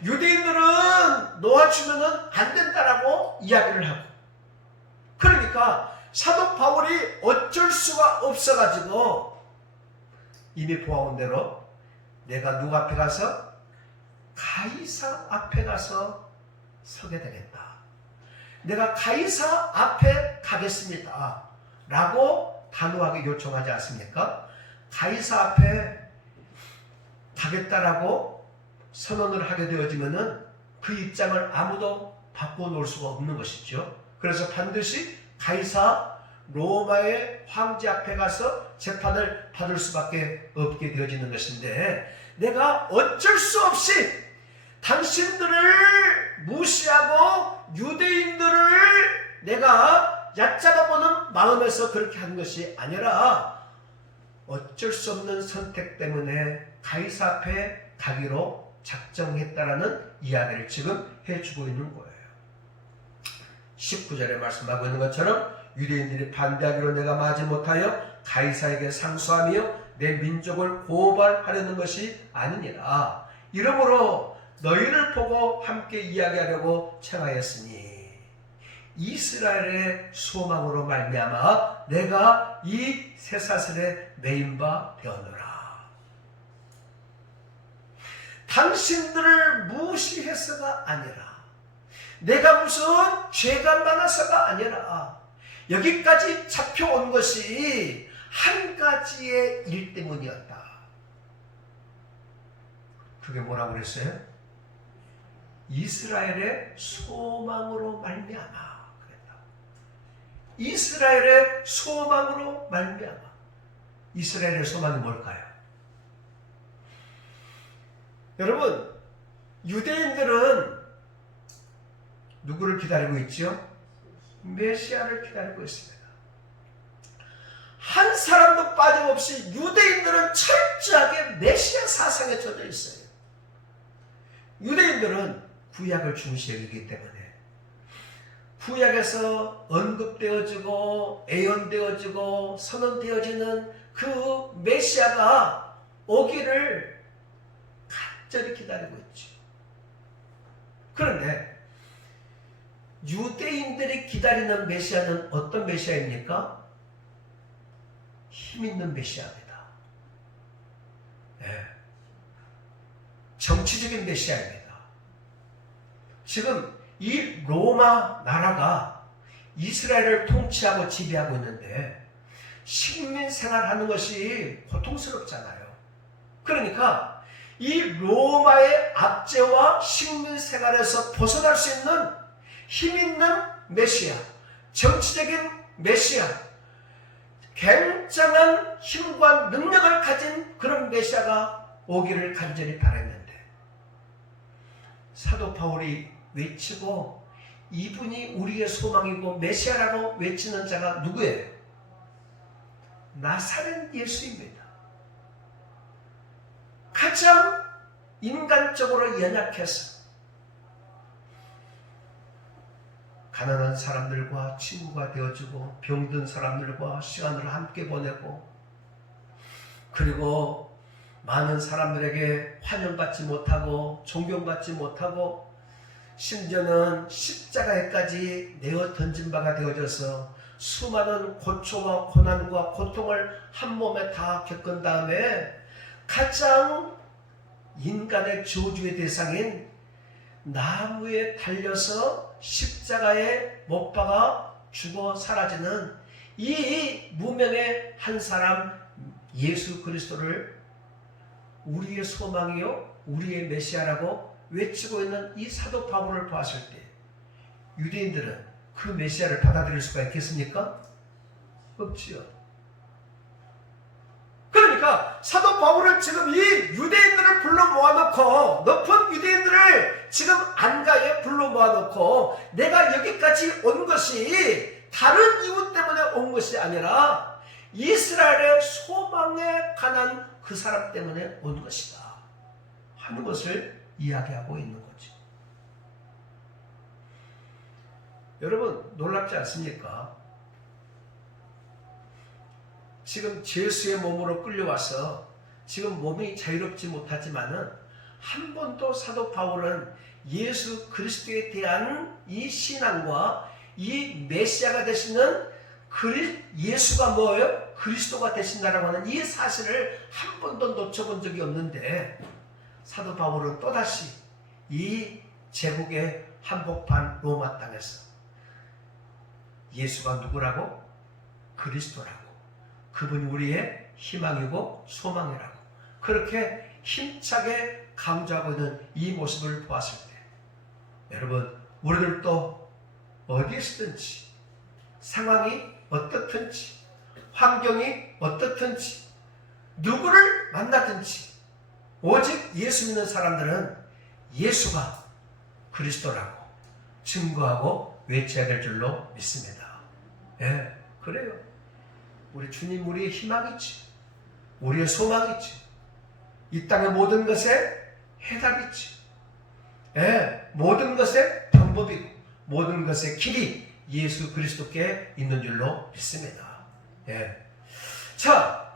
유대인들은 놓아주면 안 된다라고 이야기를 하고, 그러니까 사도 바울이 어쩔 수가 없어가지고 이미 보아온 대로 내가 누구 앞에 가서? 가이사 앞에 가서 서게 되겠다. 내가 가이사 앞에 가겠습니다 라고 단호하게 요청하지 않습니까? 가이사 앞에 가겠다라고 선언을 하게 되어지면은 그 입장을 아무도 바꿔놓을 수가 없는 것이죠. 그래서 반드시 가이사 로마의 황제 앞에 가서 재판을 받을 수밖에 없게 되어지는 것인데, 내가 어쩔 수 없이 당신들을 무시하고 유대인들을 내가 얕잡아보는 마음에서 그렇게 하는 것이 아니라 어쩔 수 없는 선택 때문에 가이사 앞에 가기로 작정했다라는 이야기를 지금 해주고 있는 거예요. 19절에 말씀하고 있는 것처럼 유대인들이 반대하기로 내가 마지 못하여 가이사에게 상소하며 내 민족을 고발하려는 것이 아니니라. 이러므로 너희를 보고 함께 이야기하려고 청하였으니 이스라엘의 소망으로 말미암아 내가 이 쇠사슬에 매인 바 되었노라. 당신들을 무시해서가 아니라, 내가 무슨 죄가 많아서가 아니라, 여기까지 잡혀온 것이 한 가지의 일 때문이었다. 그게 뭐라고 그랬어요? 이스라엘의 소망으로 말미암아 그랬다. 이스라엘의 소망으로 말미암아. 이스라엘의 소망이 뭘까요? 여러분, 유대인들은 누구를 기다리고 있죠? 메시아를 기다리고 있습니다. 한 사람도 빠짐없이 유대인들은 철저하게 메시아 사상에 젖어 있어요. 유대인들은 구약을 중시 여기기 때문에 구약에서 언급되어지고 애연되어지고 선언되어지는 그 메시아가 오기를 간절히 기다리고 있죠. 그런데 유대인들이 기다리는 메시아는 어떤 메시아입니까? 힘있는 메시아입니다. 네. 정치적인 메시아입니다. 지금 이 로마 나라가 이스라엘을 통치하고 지배하고 있는데 식민 생활하는 것이 고통스럽잖아요. 그러니까 이 로마의 압제와 식민 생활에서 벗어날 수 있는 힘있는 메시아, 정치적인 메시아, 굉장한 힘과 능력을 가진 그런 메시아가 오기를 간절히 바랐는데, 사도 바울이 외치고 이분이 우리의 소망이고 메시아라고 외치는 자가 누구예요? 나사렛 예수입니다. 가장 인간적으로 연약해서 가난한 사람들과 친구가 되어주고 병든 사람들과 시간을 함께 보내고, 그리고 많은 사람들에게 환영받지 못하고 존경받지 못하고 심지어는 십자가에까지 내어 던진 바가 되어져서 수많은 고초와 고난과 고통을 한 몸에 다 겪은 다음에 가장 인간의 저주의 대상인 나무에 달려서 십자가에 못 박아 죽어 사라지는 이 무명의 한 사람 예수 그리스도를 우리의 소망이요 우리의 메시아라고 외치고 있는 이 사도 바울을 보았을 때 유대인들은 그 메시아를 받아들일 수가 있겠습니까? 없지요. 그러니까 사도 바울은 지금 이 유대인들을 불러 모아놓고 높은 유대인들을 지금 안가에 불러 모아놓고 내가 여기까지 온 것이 다른 이유 때문에 온 것이 아니라 이스라엘의 소망에 관한 그 사람 때문에 온 것이다 하는 것을 이야기하고 있는 거지. 여러분 놀랍지 않습니까? 지금 예수의 몸으로 끌려와서 지금 몸이 자유롭지 못하지만은 한 번도 사도 바울은 예수 그리스도에 대한 이 신앙과 이 메시아가 되시는 예수가 뭐예요? 그리스도가 되신다라고 하는 이 사실을 한 번도 놓쳐본 적이 없는데 사도 바울은 또다시 이 제국의 한복판 로마 땅에서 예수가 누구라고? 그리스도라고. 그분이 우리의 희망이고 소망이라고. 그렇게 힘차게 강조하고 있는 이 모습을 보았을 때 여러분 우리들도 어디에 있든지 상황이 어떻든지 환경이 어떻든지 누구를 만나든지 오직 예수 믿는 사람들은 예수가 그리스도라고 증거하고 외쳐야 될 줄로 믿습니다. 예, 그래요. 우리 주님 우리의 희망이지, 우리의 소망이지, 이 땅의 모든 것에 해답이지, 예, 모든 것의 방법이고 모든 것의 길이 예수 그리스도께 있는 줄로 믿습니다. 예. 자,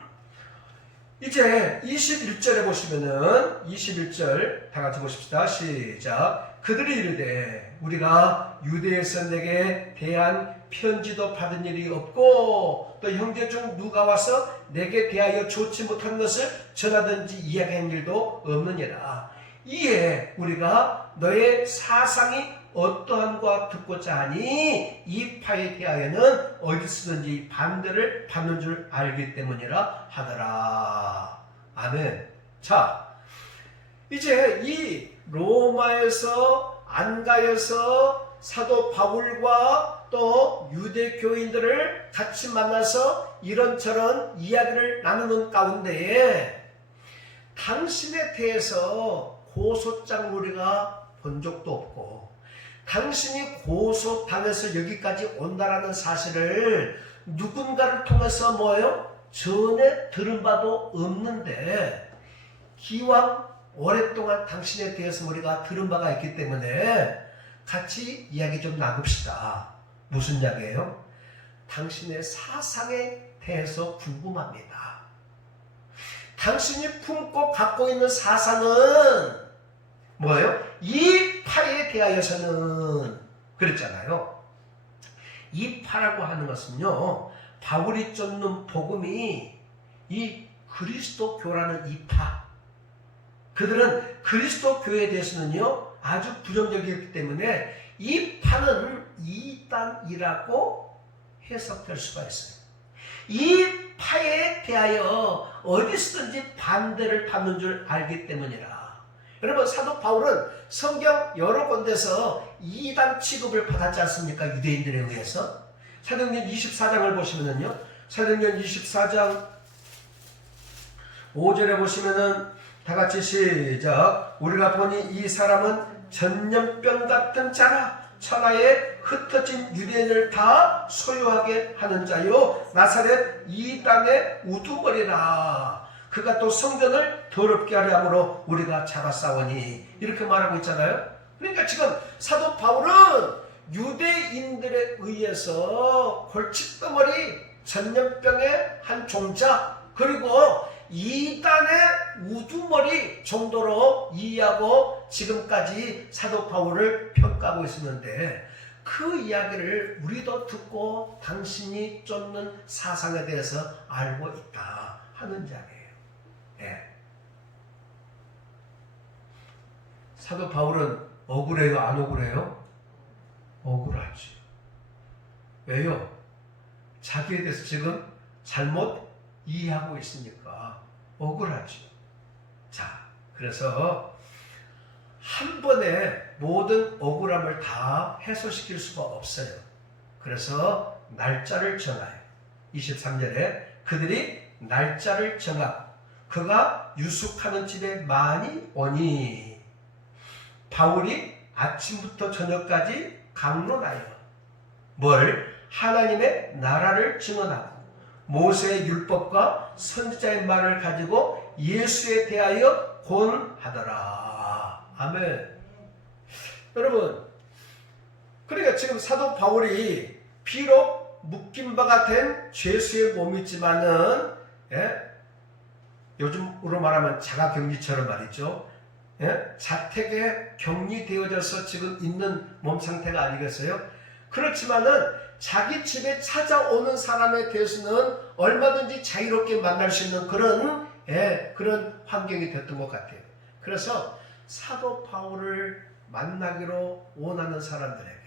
이제 21절에 보시면은 21절 다 같이 보십시다. 시작. 그들이 이르되 우리가 유대에서 내게 대한 편지도 받은 일이 없고 또 형제 중 누가 와서 내게 대하여 좋지 못한 것을 전하든지 이야기한 일도 없느니라. 이에 우리가 너의 사상이 어떠한가 듣고자 하니 이 파에 대하여는 어디서든지 반대를 받는 줄 알기 때문이라 하더라. 아멘. 자, 이제 이 로마에서 안가에서 사도 바울과 또 유대 교인들을 같이 만나서 이런저런 이야기를 나누는 가운데에 당신에 대해서 고소장을 우리가 본 적도 없고 당신이 고소당해서 여기까지 온다라는 사실을 누군가를 통해서 뭐예요? 전에 들은 바도 없는데 기왕 오랫동안 당신에 대해서 우리가 들은 바가 있기 때문에 같이 이야기 좀 나눕시다. 무슨 이야기예요? 당신의 사상에 대해서 궁금합니다. 당신이 품고 갖고 있는 사상은 뭐예요? 이 파에 대하여서는 그랬잖아요. 이 파라고 하는 것은요, 바울이 쫓는 복음이 이 그리스도교라는 이 파, 그들은 그리스도교에 대해서는요 아주 부정적이었기 때문에 이 파는 이단이라고 해석될 수가 있어요. 이 파에 대하여 어디서든지 반대를 받는 줄 알기 때문이라. 여러분 사도 바울은 성경 여러 군데서 이단 취급을 받았지 않습니까? 유대인들에 의해서. 사도행전 24장을 보시면은요, 사도행전 24장 5절에 보시면은 다 같이 시작. 우리가 보니 이 사람은 전염병 같은 자라 천하에 흩어진 유대인을 다 소유하게 하는 자요 나사렛 이단의 우두머리라. 그가 또 성전을 더럽게 하려 함으로 우리가 잡아싸우니 이렇게 말하고 있잖아요. 그러니까 지금 사도 바울은 유대인들에 의해서 골칫덩어리 전염병의 한 종자 그리고 이단의 우두머리 정도로 이해하고 지금까지 사도 바울을 평가하고 있었는데 그 이야기를 우리도 듣고 당신이 쫓는 사상에 대해서 알고 있다 하는 이야기예요. 예. 사도 바울은 억울해요? 안 억울해요? 억울하지. 왜요? 자기에 대해서 지금 잘못 이해하고 있으니까 억울하죠. 자, 그래서 한 번에 모든 억울함을 다 해소시킬 수가 없어요. 그래서 날짜를 정하여 23절에 그들이 날짜를 정하고 그가 유숙하는 집에 많이 오니 바울이 아침부터 저녁까지 강론하여 뭘? 하나님의 나라를 증언하고 모세의 율법과 선지자의 말을 가지고 예수에 대하여 권하더라. 아멘. 여러분, 그러니까 지금 사도 바울이 비록 묶인 바가 된 죄수의 몸이지만은, 요즘으로 말하면 자가격리처럼 말이죠. 자택에 격리되어져서 지금 있는 몸 상태가 아니겠어요? 그렇지만은 자기 집에 찾아오는 사람에 대해서는 얼마든지 자유롭게 만날 수 있는 그런 환경이 됐던 것 같아요. 그래서 사도 바울을 만나기로 원하는 사람들에게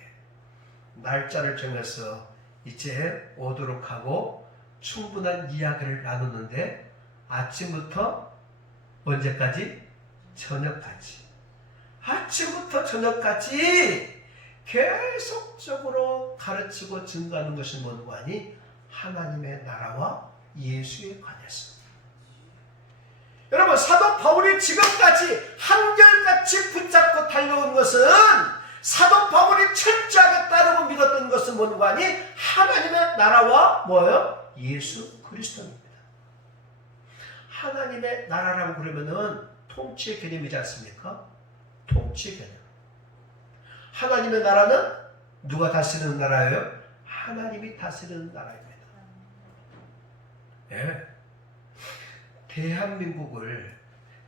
날짜를 정해서 이제 오도록 하고 충분한 이야기를 나누는데 아침부터 언제까지? 저녁까지. 아침부터 저녁까지 계속적으로 가르치고 증거하는 것이 뭔고 하니 하나님의 나라와 예수에 관해서. 여러분, 사도 바울이 지금까지 한결같이 붙잡고 달려온 것은 사도 바울이 철저하게 따르고 믿었던 것은 뭔고 하니 하나님의 나라와 뭐예요? 예수 그리스도입니다. 하나님의 나라라고 그러면은 통치의 개념이지 않습니까? 통치의 개념. 하나님의 나라는 누가 다스리는 나라예요? 하나님이 다스리는 나라입니다. 대한민국을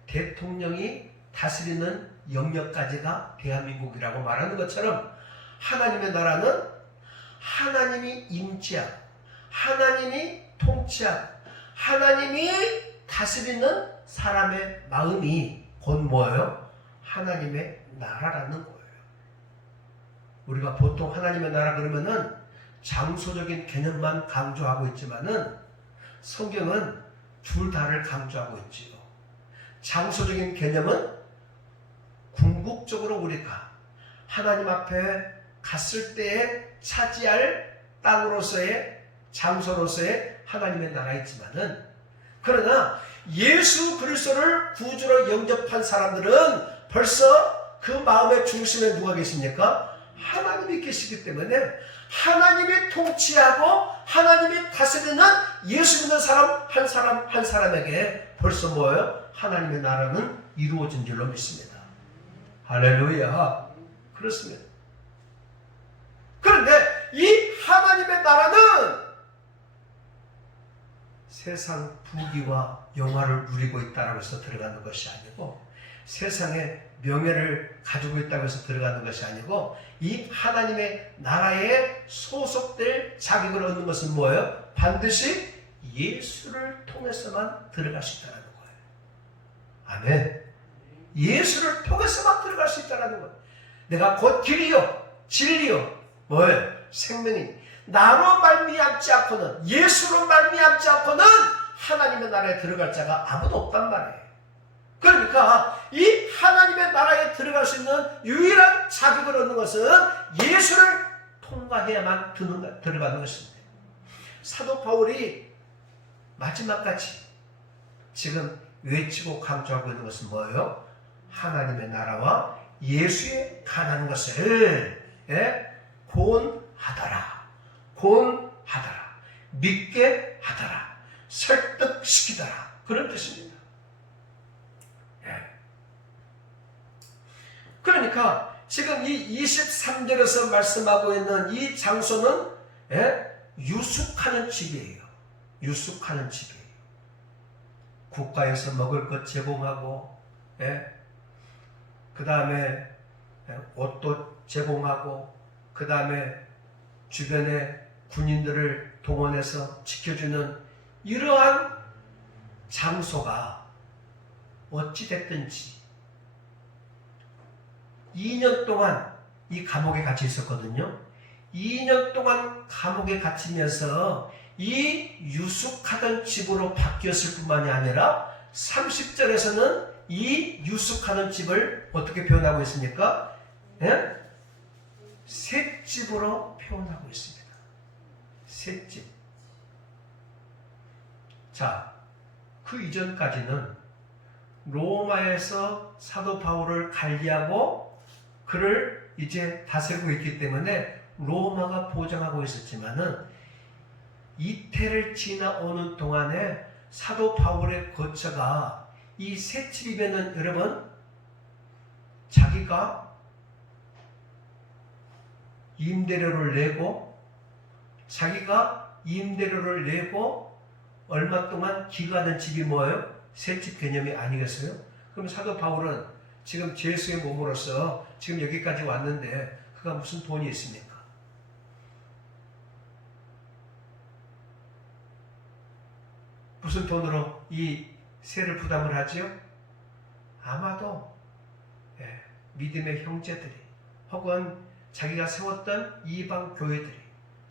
대통령이 다스리는 영역까지가 대한민국이라고 말하는 것처럼 하나님의 나라는 하나님이 임재하고 하나님이 통치하고 하나님이 다스리는 사람의 마음이 곧 뭐예요? 하나님의 나라라는 거예요. 우리가 보통 하나님의 나라 그러면은 장소적인 개념만 강조하고 있지만은 성경은 둘 다를 강조하고 있지요. 장소적인 개념은 궁극적으로 우리가 하나님 앞에 갔을 때에 차지할 땅으로서의 장소로서의 하나님의 나라이지만은 그러나 예수 그리스도를 구주로 영접한 사람들은 벌써 그 마음의 중심에 누가 계십니까? 하나님이 계시기 때문에 하나님이 통치하고 하나님이 다스리는 예수 믿는 사람 한 사람에게 벌써 뭐예요? 하나님의 나라는 이루어진 줄로 믿습니다. 할렐루야. 그렇습니다. 그런데 이 하나님의 나라는 세상 부귀와 영화를 누리고 있다고 해서 들어가는 것이 아니고 세상의 명예를 가지고 있다고 해서 들어가는 것이 아니고 이 하나님의 나라에 소속될 자격을 얻는 것은 뭐예요? 반드시 예수를 통해서만 들어갈 수 있다는 거예요. 아멘. 예수를 통해서만 들어갈 수 있다는 거예요. 내가 곧 길이요 진리요 뭐예요? 생명이 나로 말미암지 않고는 예수로 말미암지 않고는 하나님의 나라에 들어갈 자가 아무도 없단 말이에요. 그러니까 이 하나님의 나라에 들어갈 수 있는 유일한 자격을 얻는 것은 예수를 통과해야만 들어가는 것입니다. 사도 바울이 마지막까지 지금 외치고 강조하고 있는 것은 뭐예요? 하나님의 나라와 예수에 관한 것을 권하더라. 권하더라. 믿게 하더라. 설득시키더라. 그런 뜻입니다. 그러니까 지금 이 23절에서 말씀하고 있는 이 장소는 유숙하는 집이에요. 유숙하는 집이에요. 국가에서 먹을 것 제공하고 그 다음에 옷도 제공하고 그 다음에 주변에 군인들을 동원해서 지켜주는 이러한 장소가 어찌됐든지 2년 동안 이 감옥에 갇혀 있었거든요. 2년 동안 감옥에 갇히면서 이 유숙하던 집으로 바뀌었을 뿐만이 아니라 30절에서는 이 유숙하는 집을 어떻게 표현하고 있습니까? 셋집으로 표현하고 있습니다. 셋집. 자, 그 이전까지는 로마에서 사도 바울을 관리하고 그를 이제 다스리고 있기 때문에 로마가 보장하고 있었지만은 이태를 지나오는 동안에 사도 바울의 거처가 이 새집이면은 여러분 자기가 임대료를 내고 얼마 동안 기가된 집이 뭐예요? 새집 개념이 아니겠어요? 그럼 사도 바울은 지금 예수의 몸으로서 지금 여기까지 왔는데 그가 무슨 돈이 있습니까? 무슨 돈으로 이 세를 부담을 하지요? 아마도 믿음의 형제들이 혹은 자기가 세웠던 이방 교회들이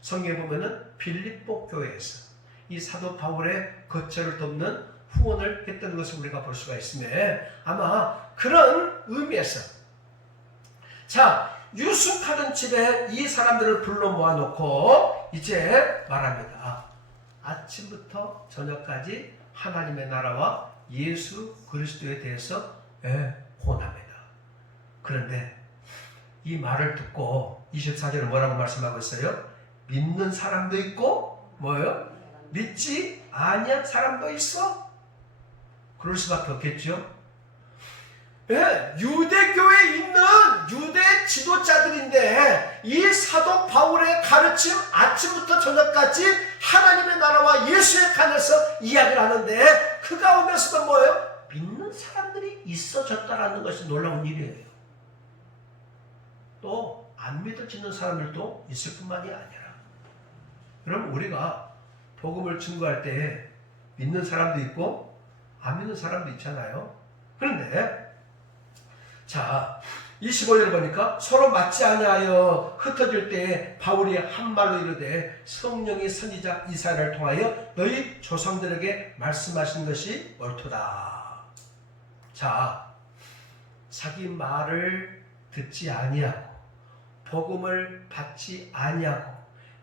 성경에 보면은 빌립보 교회에서 이 사도 바울의 거처를 돕는 후원을 했던 것을 우리가 볼 수가 있음에 아마 그런 의미에서 자 유숙하던 집에 이 사람들을 불러 모아놓고 이제 말합니다. 아침부터 저녁까지 하나님의 나라와 예수 그리스도에 대해서 혼합니다. 그런데 이 말을 듣고 24절에 뭐라고 말씀하고 있어요? 믿는 사람도 있고 뭐예요? 믿지 아니한 사람도 있어? 그럴 수밖에 없겠죠. 유대교에 있는 유대 지도자들인데 이 사도 바울의 가르침 아침부터 저녁까지 하나님의 나라와 예수에 관해서 이야기를 하는데 그 가운데서도 뭐예요? 믿는 사람들이 있어졌다라는 것이 놀라운 일이에요. 또 안 믿어지는 사람들도 있을 뿐만이 아니라 그럼 우리가 복음을 증거할 때 믿는 사람도 있고 안 믿는 사람도 있잖아요. 그런데 자 25절 보니까 서로 맞지 아니하여 흩어질 때에 바울이 한 말로 이르되 성령이 선지자 이사야를 통하여 너희 조상들에게 말씀하신 것이 옳도다. 자 자기 말을 듣지 아니하고 복음을 받지 아니하고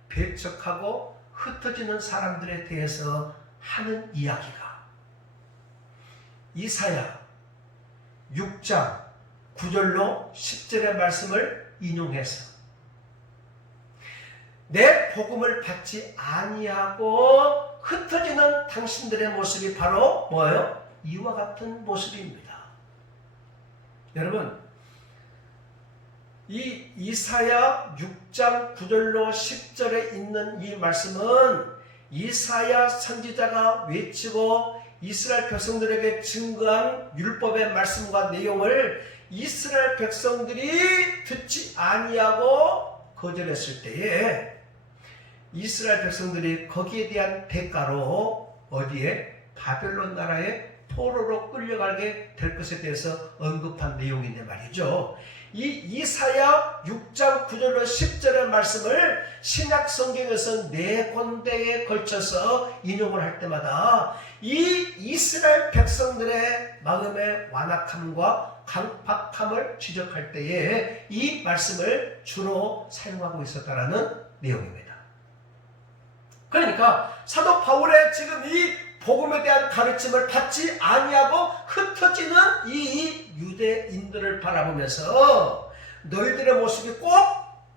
배척하고 흩어지는 사람들에 대해서 하는 이야기가 이사야 6장 9절로 10절의 말씀을 인용해서 내 복음을 받지 아니하고 흩어지는 당신들의 모습이 바로 뭐예요? 이와 같은 모습입니다. 여러분 이 이사야 6장 9절로 10절에 있는 이 말씀은 이사야 선지자가 외치고 이스라엘 백성들에게 증거한 율법의 말씀과 내용을 이스라엘 백성들이 듣지 아니하고 거절했을 때에 이스라엘 백성들이 거기에 대한 대가로 어디에 바벨론 나라의 포로로 끌려가게 될 것에 대해서 언급한 내용인데 말이죠. 이 이사야 6장 9절로 10절의 말씀을 신약 성경에서 4군데에 걸쳐서 인용을 할 때마다 이 이스라엘 백성들의 마음의 완악함과 강팍함을 지적할 때에 이 말씀을 주로 사용하고 있었다라는 내용입니다. 그러니까 사도 바울의 지금 이 복음에 대한 가르침을 받지 아니하고 흩어지는 이 유대인들을 바라보면서 너희들의 모습이 꼭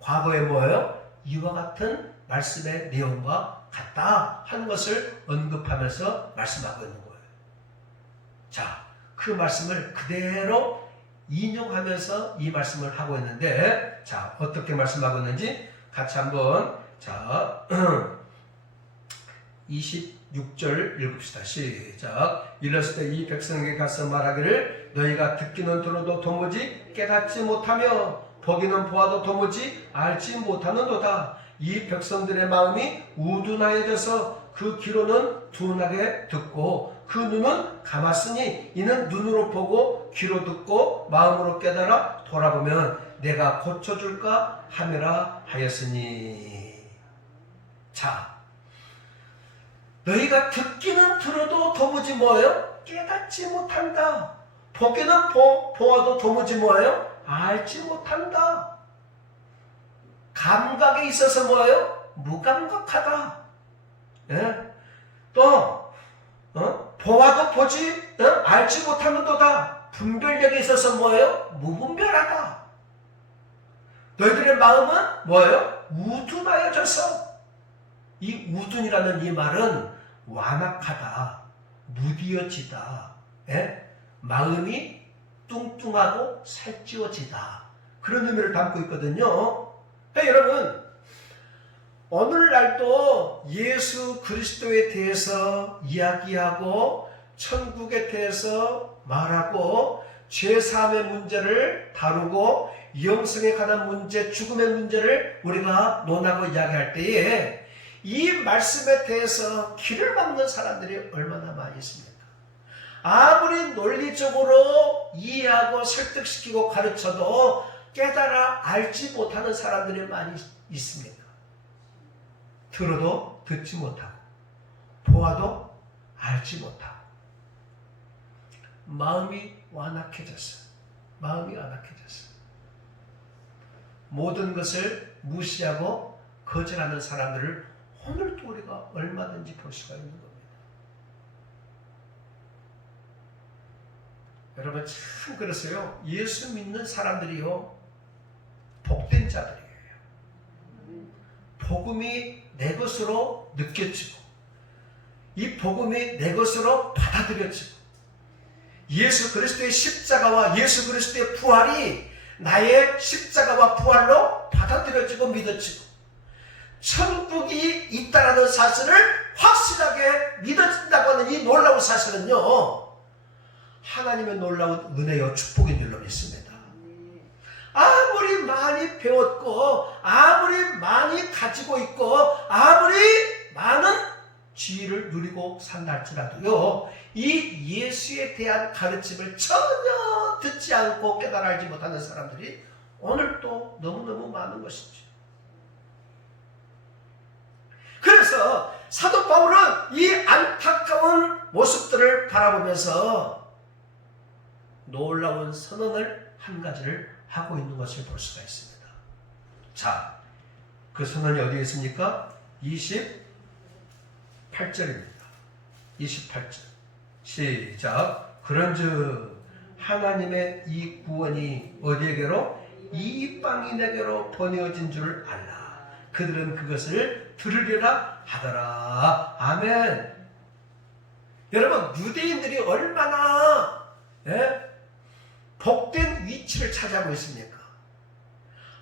과거에 뭐예요? 이와 같은 말씀의 내용과 같다 하는 것을 언급하면서 말씀하고 있는 거예요. 자, 그 말씀을 그대로 인용하면서 이 말씀을 하고 있는데 자, 어떻게 말씀하고 있는지 같이 한번 자 26절 읽읍시다. 시작. 이랬을 때 이 백성에게 가서 말하기를 너희가 듣기는 들어도 도무지 깨닫지 못하며 보기는 보아도 도무지 알지 못하는도다. 이 백성들의 마음이 우둔하여져서 그 귀로는 둔하게 듣고 그 눈은 감았으니 이는 눈으로 보고 귀로 듣고 마음으로 깨달아 돌아보면 내가 고쳐줄까 함이라 하였으니. 자, 너희가 듣기는 들어도 도무지 뭐예요? 깨닫지 못한다. 보기는 보아도 도무지 뭐예요? 알지 못한다. 감각에 있어서 뭐예요? 무감각하다. 예? 또 보아도 보지 알지 못하는도다. 분별력에 있어서 뭐예요? 무분별하다. 너희들의 마음은 뭐예요? 우둔하여져서. 이 우둔이라는 이 말은 완악하다, 무디어지다, 마음이 뚱뚱하고 살찌워지다, 그런 의미를 담고 있거든요. 여러분, 오늘날도 예수 그리스도에 대해서 이야기하고 천국에 대해서 말하고 죄사함의 문제를 다루고 영생에 관한 문제, 죽음의 문제를 우리가 논하고 이야기할 때에 이 말씀에 대해서 귀를 막는 사람들이 얼마나 많이 있습니까? 아무리 논리적으로 이해하고 설득시키고 가르쳐도 깨달아 알지 못하는 사람들이 많이 있습니다. 들어도 듣지 못하고 보아도 알지 못하고 마음이 완악해졌어요. 마음이 완악해졌어요. 모든 것을 무시하고 거절하는 사람들을 오늘도 우리가 얼마든지 볼 수가 있는 겁니다. 여러분 참 그랬어요. 예수 믿는 사람들이요, 복된 자들이에요. 복음이 내 것으로 느껴지고 이 복음이 내 것으로 받아들여지고 예수 그리스도의 십자가와 예수 그리스도의 부활이 나의 십자가와 부활로 받아들여지고 믿어지고 천국이 있다라는 사실을 확실하게 믿어진다고 하는 이 놀라운 사실은요, 하나님의 놀라운 은혜요 축복인 줄로 믿습니다. 아무리 많이 배웠고 아무리 많이 가지고 있고 아무리 많은 지위를 누리고 산다 할지라도요, 이 예수에 대한 가르침을 전혀 듣지 않고 깨달아 알지 못하는 사람들이 오늘도 너무너무 많은 것이죠. 그래서 사도 바울은 이 안타까운 모습들을 바라보면서 놀라운 선언을 한 가지를 하고 있는 것을 볼 수가 있습니다. 자, 그 선언이 어디에 있습니까? 28절입니다. 28절 시작. 그런즉 하나님의 이 구원이 어디에게로? 이방인에게로 번이어진 줄 알라. 그들은 그것을 들으리라 하더라. 아멘. 여러분, 유대인들이 얼마나 복된 위치를 차지하고 있습니까?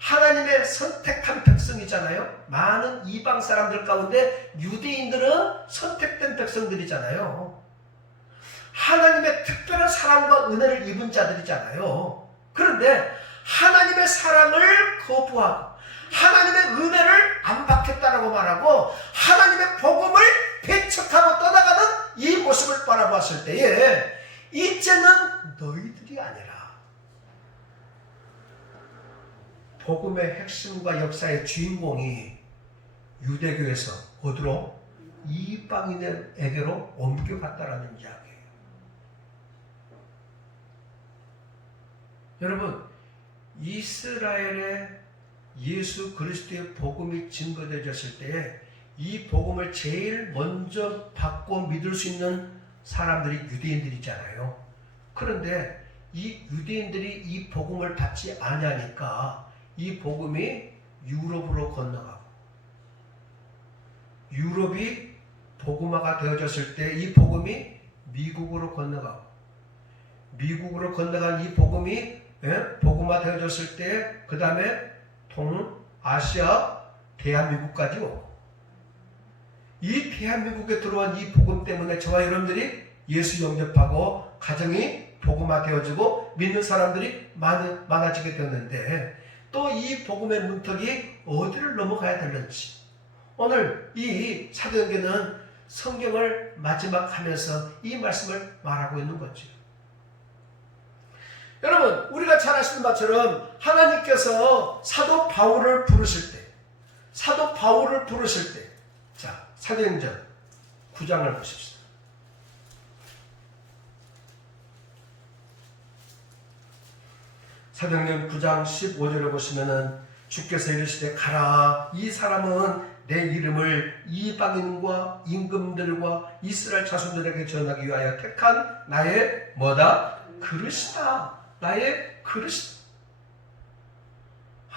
하나님의 선택한 백성이잖아요. 많은 이방 사람들 가운데 유대인들은 선택된 백성들이잖아요. 하나님의 특별한 사랑과 은혜를 입은 자들이잖아요. 그런데 하나님의 사랑을 거부하고 하나님의 은혜를 안 받겠다라고 말하고 하나님의 복음을 배척하고 떠나가는 이 모습을 바라봤을 때에 이제는 너희들이 아니라 복음의 핵심과 역사의 주인공이 유대교에서 어디로? 이방인에게로 옮겨갔다라는 이야기예요. 여러분, 이스라엘의 예수 그리스도의 복음이 증거되어졌을 때에 이 복음을 제일 먼저 받고 믿을 수 있는 사람들이 유대인들이잖아요. 그런데 이 유대인들이 이 복음을 받지 않으니까 이 복음이 유럽으로 건너가고 유럽이 복음화가 되어졌을 때 이 복음이 미국으로 건너가고 미국으로 건너간 이 복음이 복음화 되어졌을 때 그 다음에 동아시아 대한민국까지 오고 이 대한민국에 들어온 이 복음 때문에 저와 여러분들이 예수 영접하고 가정이 복음화 되어지고 믿는 사람들이 많아지게 되었는데 또 이 복음의 문턱이 어디를 넘어가야 되는지 오늘 이 사도행전은 성경을 마지막 하면서 이 말씀을 말하고 있는 거죠. 여러분, 우리가 잘 아시는 바처럼 하나님께서 사도 바울을 부르실 때 자, 사도행전 9장을 보십시다. 사도행전 9장 15절에 보시면은 주께서 이르시되 가라, 이 사람은 내 이름을 이방인과 임금들과 이스라엘 자손들에게 전하기 위하여 택한 나의 뭐다? 그릇이다. 나의 그릇이다.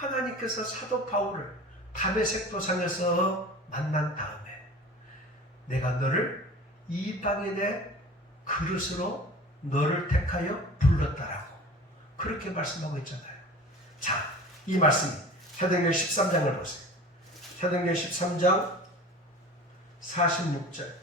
하나님께서 사도 바울을 다메섹 도상에서 만난 다음에 내가 너를 이방인의 그릇으로 너를 택하여 불렀다라고 그렇게 말씀하고 있잖아요. 자, 이 말씀이 사도행전 13장을 보세요. 사도행전 13장 46절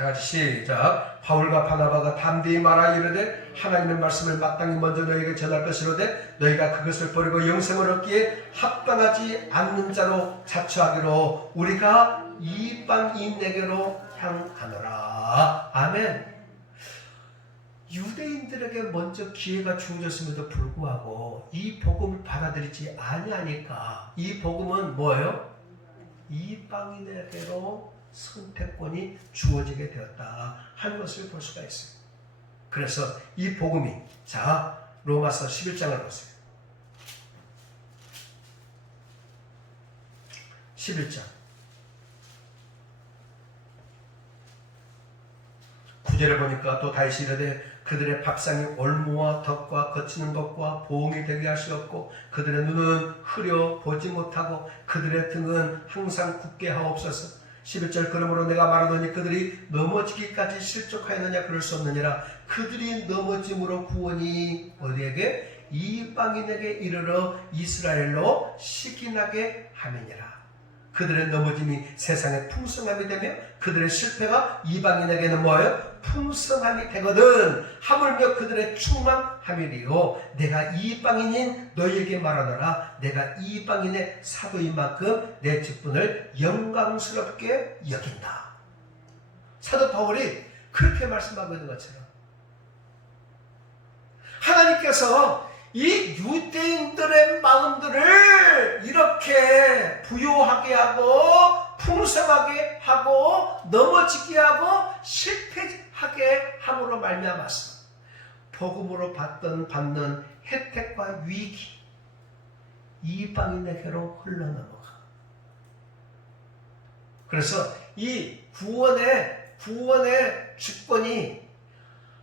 다같이 시작. 바울과 바나바가 담대히 말하여 이르되 하나님의 말씀을 마땅히 먼저 너희에게 전할 것이로되 너희가 그것을 버리고 영생을 얻기에 합당하지 않는 자로 자처하기로 우리가 이방인에게로 향하노라. 아멘. 유대인들에게 먼저 기회가 주어졌음에도 불구하고 이 복음을 받아들이지 아니하니까 이 복음은 뭐예요? 이방인에게로 선택권이 주어지게 되었다 하는 것을 볼 수가 있어요. 그래서 이 복음이 자 로마서 11장을 보세요. 11장 9절에 보니까 또 다시 이르되 그들의 밥상이 올무와 덕과 거치는 것과 보응이 되게 하시었고 그들의 눈은 흐려 보지 못하고 그들의 등은 항상 굳게 하옵소서. 11절 그러므로 내가 말하노니 그들이 넘어지기까지 실족하였느냐 그럴 수 없느니라. 그들이 넘어짐으로 구원이 어디에게? 이방인에게 이르러 이스라엘로 시기나게 함이니라. 그들의 넘어짐이 세상의 풍성함이 되며 그들의 실패가 이방인에게는 뭐예요? 풍성함이 되거든. 하물며 그들의 충만함이리요. 내가 이방인인 너희에게 말하노라. 내가 이방인의 사도인 만큼 내 직분을 영광스럽게 여긴다. 사도 바울이 그렇게 말씀하고 있는 것처럼 하나님께서 이 유대인들의 마음들을 이렇게 부요하게 하고 풍성하게 하고 넘어지게 하고 실패하게 함으로 말미암아서 복음으로 받는 혜택과 위기 이방인에게로 흘러넘어가. 그래서 이 구원의 주권이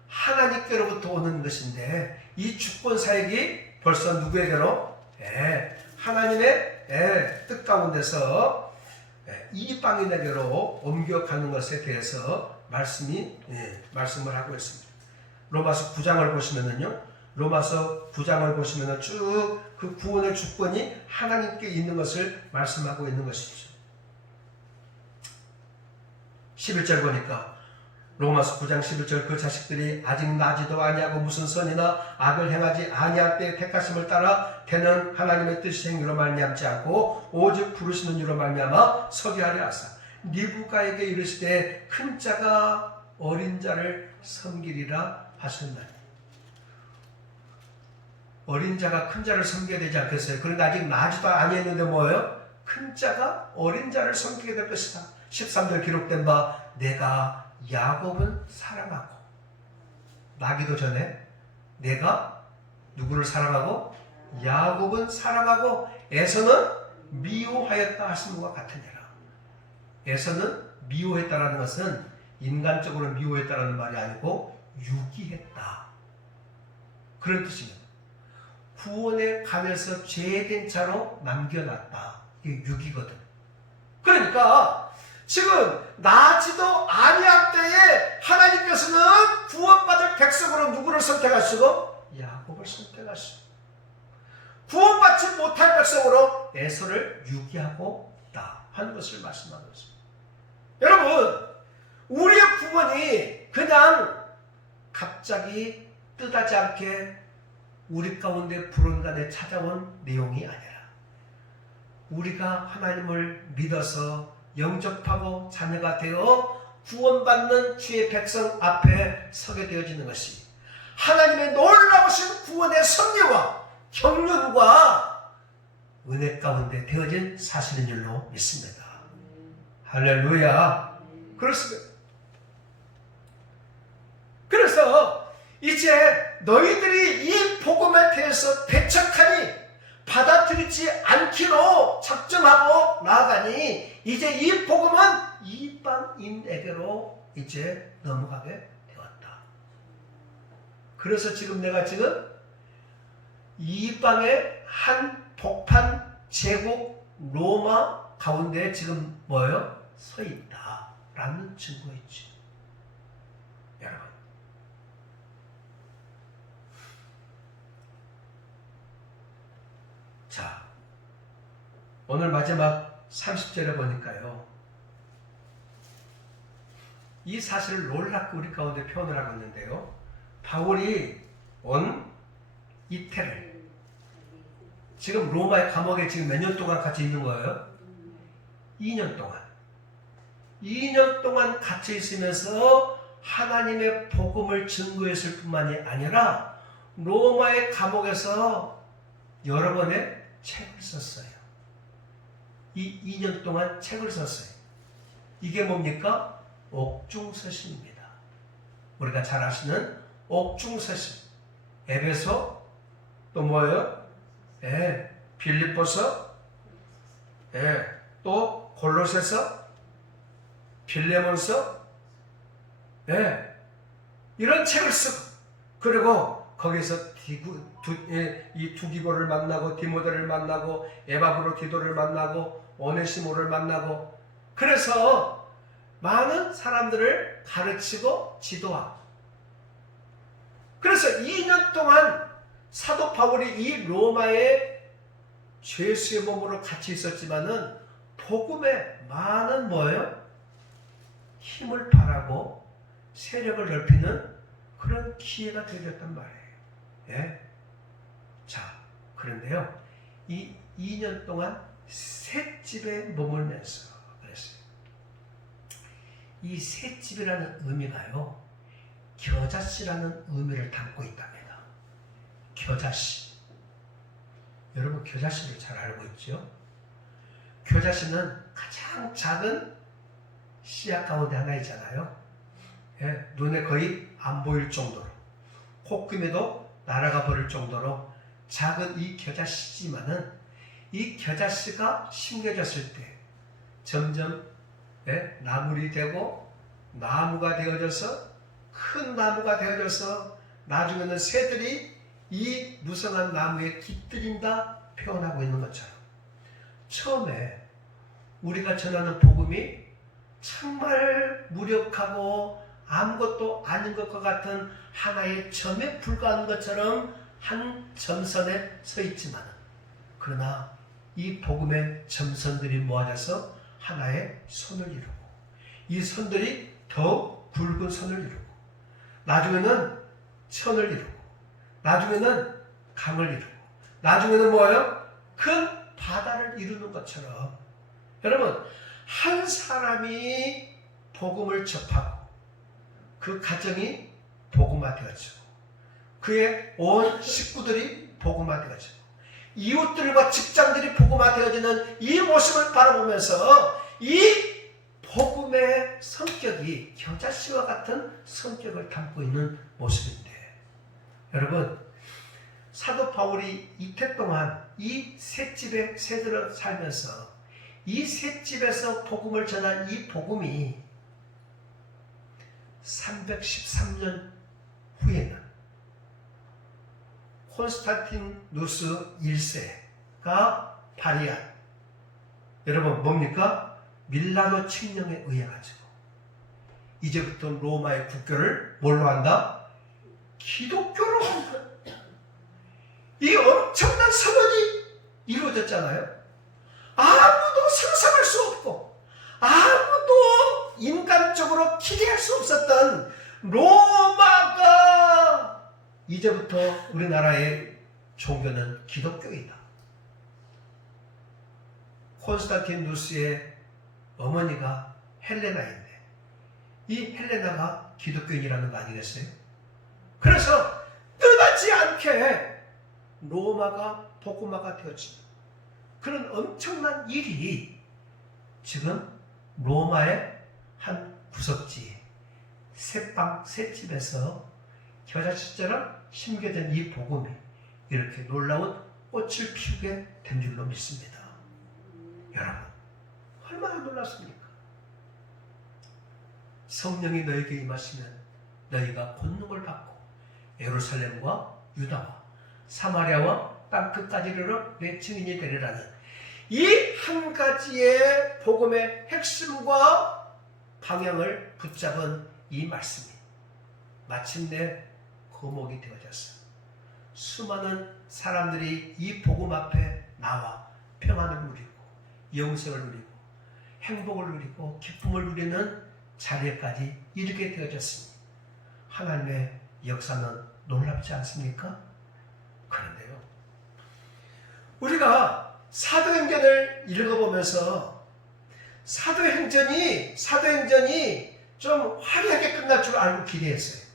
하나님께로부터 오는 것인데 이 주권 사역이 벌써 누구에게로? 하나님의 뜻 가운데서 이방인에게로 옮겨가는 것에 대해서 말씀을 하고 있습니다. 로마서 9장을 보시면은요, 로마서 9장을 보시면은 쭉 그 구원의 주권이 하나님께 있는 것을 말씀하고 있는 것이죠. 11절 보니까 로마서 9장 11절 그 자식들이 아직 나지도 아니하고 무슨 선이나 악을 행하지 아니할 때 택하심을 따라 되는 하나님의 뜻이 행위로 말미암지 않고 오직 부르시는 이로 말미암아 서게 하려 하사 리브가에게 이르시되 큰 자가 어린 자를 섬기리라 하셨나니. 어린 자가 큰 자를 섬겨야 되지 않겠어요? 그런데 아직 나지도 아니했는데 뭐예요? 큰 자가 어린 자를 섬기게 될 것이다. 13절 기록된 바 내가 야곱은 사랑하고 나기도 전에 내가 누구를 사랑하고 야곱은 사랑하고 에서는 미워하였다 하시는 것과 같으니라. 에서는 미워했다라는 것은 인간적으로 미워했다라는 말이 아니고 유기했다 그런 뜻입니다. 구원에 관해서 죄된 자로 남겨놨다. 이게 유기거든. 그러니까 지금 나지도 아니할 때에 하나님께서는 구원받을 백성으로 누구를 선택하시고 야곱을 선택하시고 구원받지 못할 백성으로 에서를 유기하고 있다 하는 것을 말씀하고 있습니다. 여러분, 우리의 구원이 그냥 갑자기 뜻하지 않게 우리 가운데 불온간에 찾아온 내용이 아니라 우리가 하나님을 믿어서 영접하고 자녀가 되어 구원받는 주의 백성 앞에 서게 되어지는 것이 하나님의 놀라우신 구원의 섭리와 경륜과 은혜 가운데 되어진 사실인 줄로 믿습니다. 할렐루야. 그렇습니다. 그래서 이제 너희들이 이 복음에 대해서 배척하니 받아들이지 않기로 작정하고 나아가니 이제 이 복음은 이방인에게로 이제 넘어가게 되었다. 그래서 지금 내가 지금 이방의 한 복판 제국 로마 가운데 지금 뭐예요? 서 있다라는 증거있죠. 여러분, 자, 오늘 마지막 30절에 보니까요, 이 사실을 놀랍게 우리 가운데 표현을 하고 있는데요, 바울이 온 이태를 지금 로마의 감옥에 지금 몇 년 동안 같이 있는 거예요? 2년 동안. 2년 동안 갇혀 있으면서 하나님의 복음을 증거했을 뿐만이 아니라 로마의 감옥에서 여러 번의 책을 썼어요. 이 2년 동안 책을 썼어요. 이게 뭡니까? 옥중서신입니다. 우리가 잘 아시는 옥중서신. 에베소, 또 뭐예요? 빌립보서, 또 골로새서, 빌레몬서, 이런 책을 쓰고, 그리고 거기서 이 두기고를 만나고 디모데를 만나고 에바브로디도를 만나고 오네시모를 만나고, 그래서 많은 사람들을 가르치고 지도하고, 그래서 2년 동안 사도 바울이 이 로마의 죄수의 몸으로 같이 있었지만은 복음에 많은 뭐예요? 힘을 발하고 세력을 넓히는 그런 기회가 되었단 말이에요. 자, 그런데요, 이 2년 동안 셋집에 머물면서 그랬어요. 이 셋집이라는 의미가요, 겨자씨라는 의미를 담고 있답니다. 겨자씨. 여러분, 겨자씨를 잘 알고 있죠? 겨자씨는 가장 작은 씨앗 가운데 하나 있잖아요. 눈에 거의 안 보일 정도로, 콧구멍에도 날아가 버릴 정도로 작은 이 겨자씨지만은, 이 겨자씨가 심겨졌을 때 점점 나물이 되고 나무가 되어져서 큰 나무가 되어져서 나중에는 새들이 이 무성한 나무에 깃들인다 표현하고 있는 것처럼, 처음에 우리가 전하는 복음이 정말 무력하고 아무것도 아닌 것과 같은 하나의 점에 불과한 것처럼 한 점선에 서 있지만, 그러나 이 복음의 점선들이 모아져서 하나의 선을 이루고, 이 선들이 더욱 굵은 선을 이루고, 나중에는 천을 이루고, 나중에는 강을 이루고, 나중에는 뭐예요? 큰 바다를 이루는 것처럼, 여러분, 한 사람이 복음을 접하고 그 가정이 복음화되어지고, 그의 온 식구들이 복음화되어지고, 이웃들과 직장들이 복음화되어지는 이 모습을 바라보면서 이 복음의 성격이 겨자씨와 같은 성격을 담고 있는 모습인데, 여러분, 사도 바울이 이태 동안 이 셋집에 새들어 살면서 이 셋집에서 복음을 전한 이 복음이 313년 후에는 콘스탄티누스 1세가 발의한, 여러분 뭡니까? 밀라노 칙령에 의해 가지고 이제부터 로마의 국교를 뭘로 한다? 기독교로 한다. 이 엄청난 선언이 이루어졌잖아요. 아무도 상상할 수 없고 아무도 인간적으로 기대할 수 없었던 로마가 이제부터 우리나라의 종교는 기독교이다. 콘스탄티누스의 어머니가 헬레나인데 이 헬레나가 기독교인이라는 거 아니겠어요? 그래서 뜨하지 않게 로마가 복음화가 되었지. 그런 엄청난 일이 지금 로마의 한 구석지 셋집에서 겨자씨처럼 심겨진 이 복음이 이렇게 놀라운 꽃을 피우게 된 줄로 믿습니다. 여러분, 얼마나 놀랐습니까? 성령이 너에게 임하시면 너희가 권능을 받고 예루살렘과 유다와 사마리아와 땅끝까지 이르러 내 증인이 되리라는 이 한 가지의 복음의 핵심과 방향을 붙잡은 이 말씀이 마침내 거목이 되어졌어요. 수많은 사람들이 이 복음 앞에 나와 평안을 누리고 영생을 누리고 행복을 누리고 기쁨을 누리는 자리에까지 이르게 되어졌습니다. 하나님의 역사는 놀랍지 않습니까? 그런데요, 우리가 사도행전을 읽어보면서 사도행전이 좀 화려하게 끝날 줄 알고 기대했어요.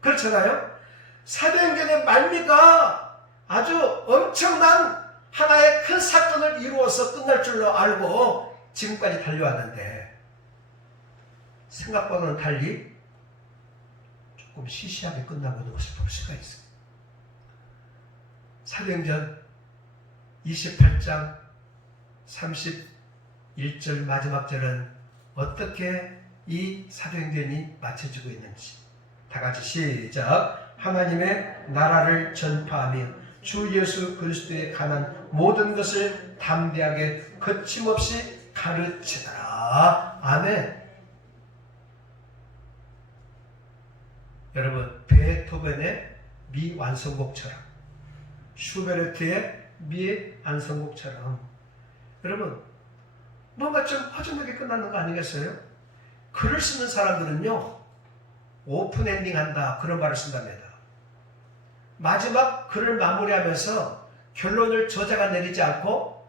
그렇잖아요? 사도행전의 말미가 아주 엄청난 하나의 큰 사건을 이루어서 끝날 줄로 알고 지금까지 달려왔는데 생각과는 달리 조금 시시하게 끝나고 있는 것을 볼 수가 있어요. 사도행전 28장 31절 마지막 절은 어떻게 이 사도행전이 마쳐지고 있는지 다 같이 시작. 하나님의 나라를 전파하며 주 예수 그리스도에 관한 모든 것을 담대하게 거침없이 가르치더라. 아멘. 여러분, 베토벤의 미완성곡처럼 슈베르트의 미완성곡처럼 여러분 뭔가 좀 허전하게 끝나는 거 아니겠어요? 글을 쓰는 사람들은요 오픈엔딩 한다 그런 말을 쓴답니다. 마지막 글을 마무리하면서 결론을 저자가 내리지 않고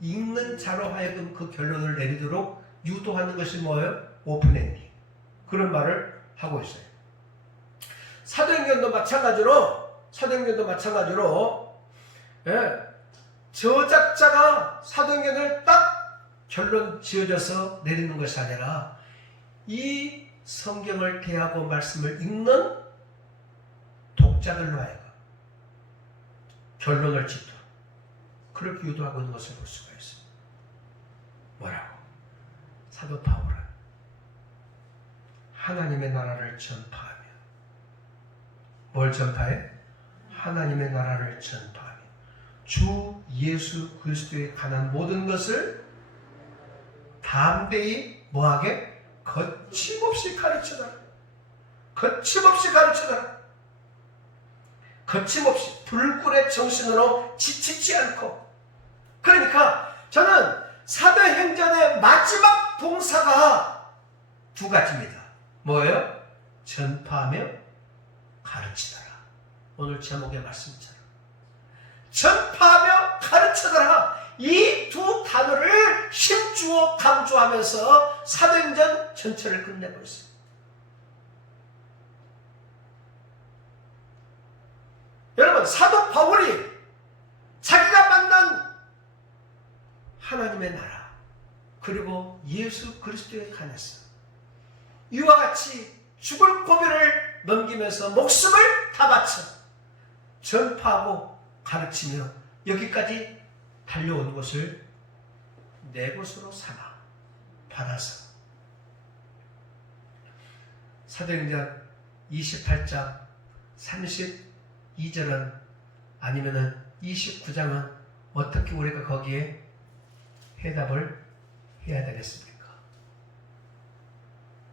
읽는 자로 하여금 그 결론을 내리도록 유도하는 것이 뭐예요? 오픈엔딩. 그런 말을 하고 있어요. 사도행전도 마찬가지로 저작자가 사도행전을 딱 결론 지어져서 내리는 것이 아니라 이 성경을 대하고 말씀을 읽는 독자들로 하여금 결론을 짓도록 그렇게 유도하고 있는 것을 볼 수가 있습니다. 뭐라고? 사도 바울은 하나님의 나라를 전파하며 뭘 전파해? 하나님의 나라를 전파하며 주 예수 그리스도에 관한 모든 것을 담대히 뭐하게? 거침없이 가르쳐라. 거침없이 가르쳐라. 거침없이 불굴의 정신으로 지치지 않고. 그러니까 저는 사도행전의 마지막 동사가 두 가지입니다. 뭐예요? 전파하며 가르치더라. 오늘 제목의 말씀처럼 전파하며 가르치더라. 이 두 단어를 힘주어 강조하면서 사도행전 전체를 끝내고 있습니다. 여러분, 사도 바울이 자기가 만난 하나님의 나라 그리고 예수 그리스도에 관해서 이와 같이 죽을 고비를 넘기면서 목숨을 다 바쳐 전파하고 가르치며 여기까지 달려온 것을 내 것으로 삼아 받아서 사도행전 28장 32절은 아니면은 29장은 어떻게 우리가 거기에 해답을 해야 되겠습니까?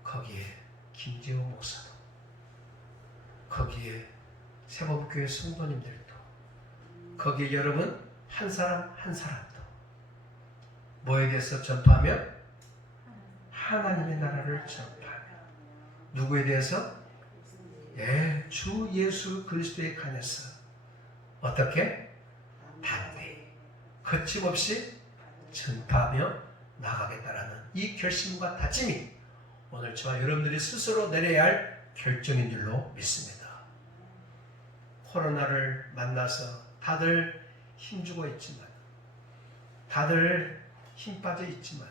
거기에 김재호 목사도 거기에 세범교회 성도님들도 거기에 여러분 한 사람 한 사람도 뭐에 대해서 전파하며? 하나님의 나라를 전파하며. 누구에 대해서? 주 예수 그리스도에 관해서 어떻게? 담대히 거침없이 전파하며 나가겠다라는 이 결심과 다짐이 오늘 저와 여러분들이 스스로 내려야 할 결정인 줄로 믿습니다. 코로나를 만나서 다들 힘주고 있지만 다들 힘 빠져 있지만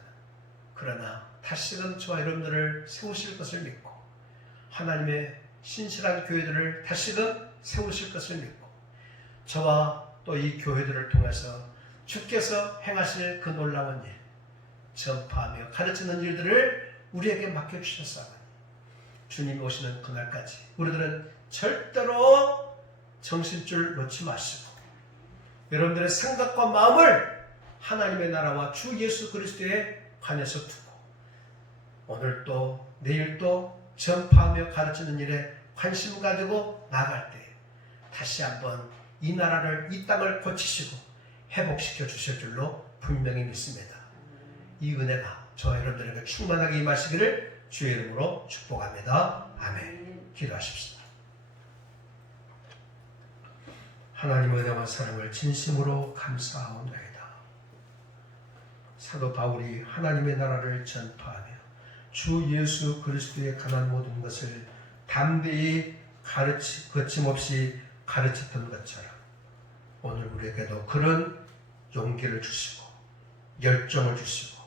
그러나 다시금 저와 여러분들을 세우실 것을 믿고 하나님의 신실한 교회들을 다시금 세우실 것을 믿고 저와 또 이 교회들을 통해서 주께서 행하실 그 놀라운 일 전파하며 가르치는 일들을 우리에게 맡겨주셨사오니 주님이 오시는 그날까지 우리들은 절대로 정신줄 놓지 마시고 여러분들의 생각과 마음을 하나님의 나라와 주 예수 그리스도에 관해서 두고 오늘도 내일도 전파하며 가르치는 일에 관심 가지고 나갈 때 다시 한번 이 나라를, 이 땅을 고치시고 회복시켜 주실 줄로 분명히 믿습니다. 이 은혜가 저와 여러분들에게 충만하게 임하시기를 주의 이름으로 축복합니다. 아멘. 기도하십시다. 하나님의 은혜와 사랑을 진심으로 감사하옵나이다. 사도 바울이 하나님의 나라를 전파하며 주 예수 그리스도에 관한 모든 것을 담대히 거침없이 가르쳤던 것처럼 오늘 우리에게도 그런 용기를 주시고 열정을 주시고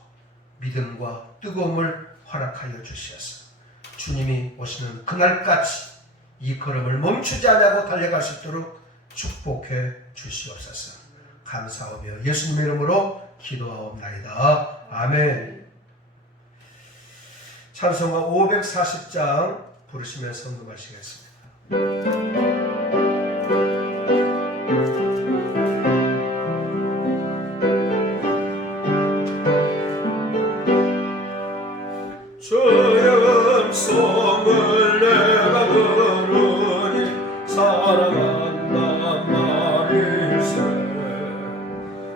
믿음과 뜨거움을 허락하여 주시어서 주님이 오시는 그날까지 이 걸음을 멈추지 않고 달려갈 수 있도록 축복해 주시옵소서. 감사하며 예수님의 이름으로 기도하옵나이다. 아멘. 찬송가 540장 부르시면서 선동하시겠습니다. 주의 음성을 내가 들으니 사랑한단 말일세.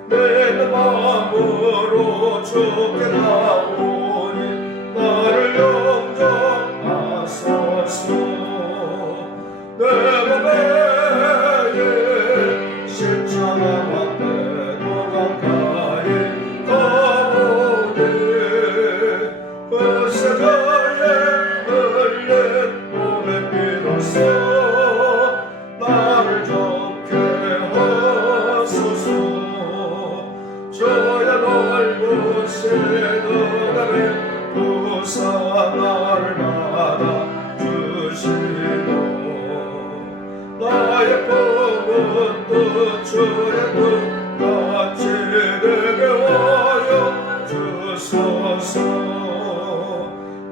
내 마음으로 주께 나오니 나를 용접하소서. 내가 매일 십자가 앞에도 가까이 가오니 그 세상에 흘린 몸의 피로써 나를 좋게 하소서. 저야 넓으신 하늘의 부산 나를 받아 주시고 나의 품은 뜻 주의 뜻 같이 내게 와여 주소서.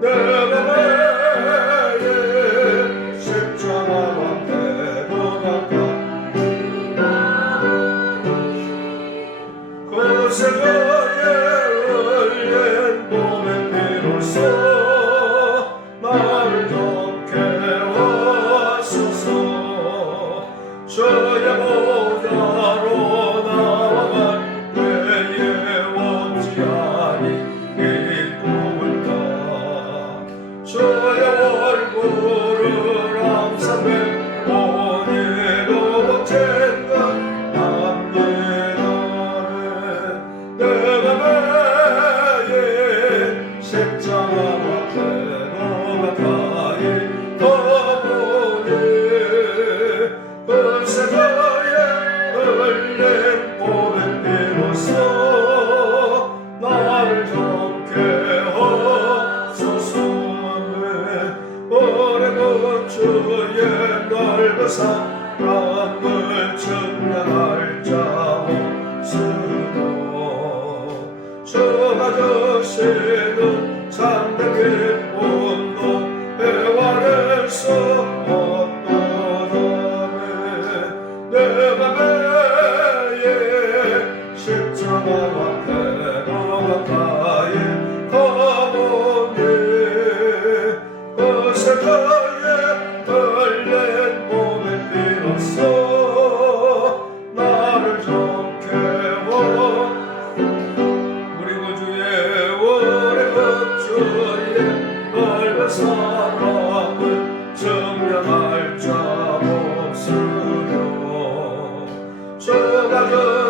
내가 매일 십자가 앞에도 가까이 그 세상에 흘린 몸의 피로써 나를 좋게 하소서. 주의 보좌로 나아갈 때에 원치 아니 주의 얼굴을 항상 뵙오니도 생각합니다는 내가 매일 십자가 앞에도 가까이 가보니 그 세상에 흘린 몸의 피로써 나를 좋게 하소서. 오래도 주의 넓은 사랑을 증명할 자 없으도 주가 주시는 참된 기쁨도 헤아릴 수 없도다네. 내가 매일 십자가 앞에도 가까이 가보니 그 세상에 흘린 몸의 피로써 나를 좋게 하소서. 우리 구주의 오래 주의 넓은 사랑을 증명할 자 없으며 주가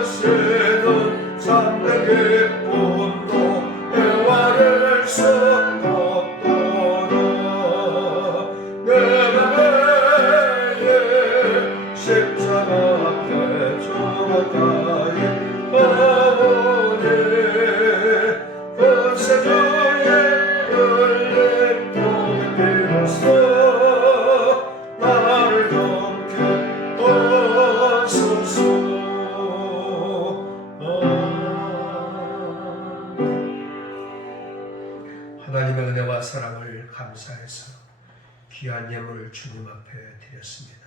주시는 참된 기쁨도 헤아릴 수 없도다. 내가 매일 십자가 앞에 주 가까이 가보니 그 세상에 흘린 몸의 피로써 나를 좋게 하소서. 하나님의 은혜와 사랑을 감사해서 귀한 예물을 주님 앞에 드렸습니다.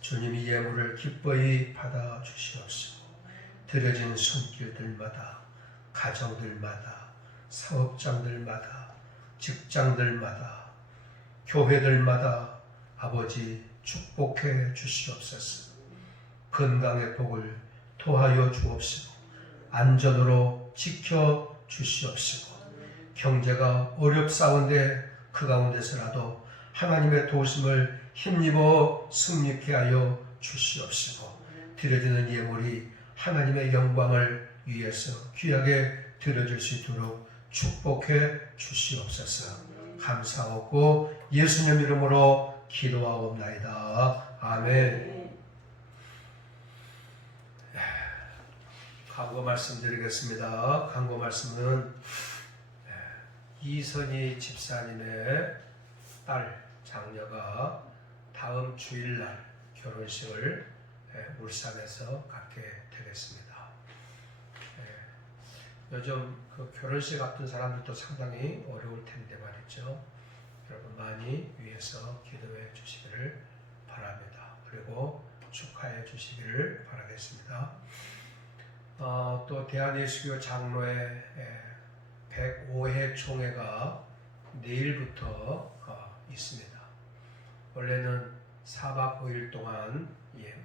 주님이 예물을 기뻐히 받아 주시옵시고 드려진 손길들마다, 가정들마다, 사업장들마다, 직장들마다, 교회들마다 아버지 축복해 주시옵소서. 건강의 복을 토하여 주옵시고 안전으로 지켜 주시옵시고 경제가 어렵사온데 그 가운데서라도 하나님의 도우심을 힘입어 승리케 하여 주시옵시고 드려지는 예물이 하나님의 영광을 위해서 귀하게 드려질 수 있도록 축복해 주시옵소서. 감사하고 예수님 이름으로 기도하옵나이다. 아멘. 광고 말씀드리겠습니다. 광고 말씀은 이선희 집사님의 딸 장녀가 다음 주일날 결혼식을 울산에서 갖게 되겠습니다. 요즘 그 결혼식 앞둔 사람들도 상당히 어려울 텐데 말이죠. 여러분 많이 위해서 기도해 주시기를 바랍니다. 그리고 축하해 주시기를 바라겠습니다. 또 대한예수교 장로회 105회 총회가 내일부터 있습니다. 원래는 4박 5일 동안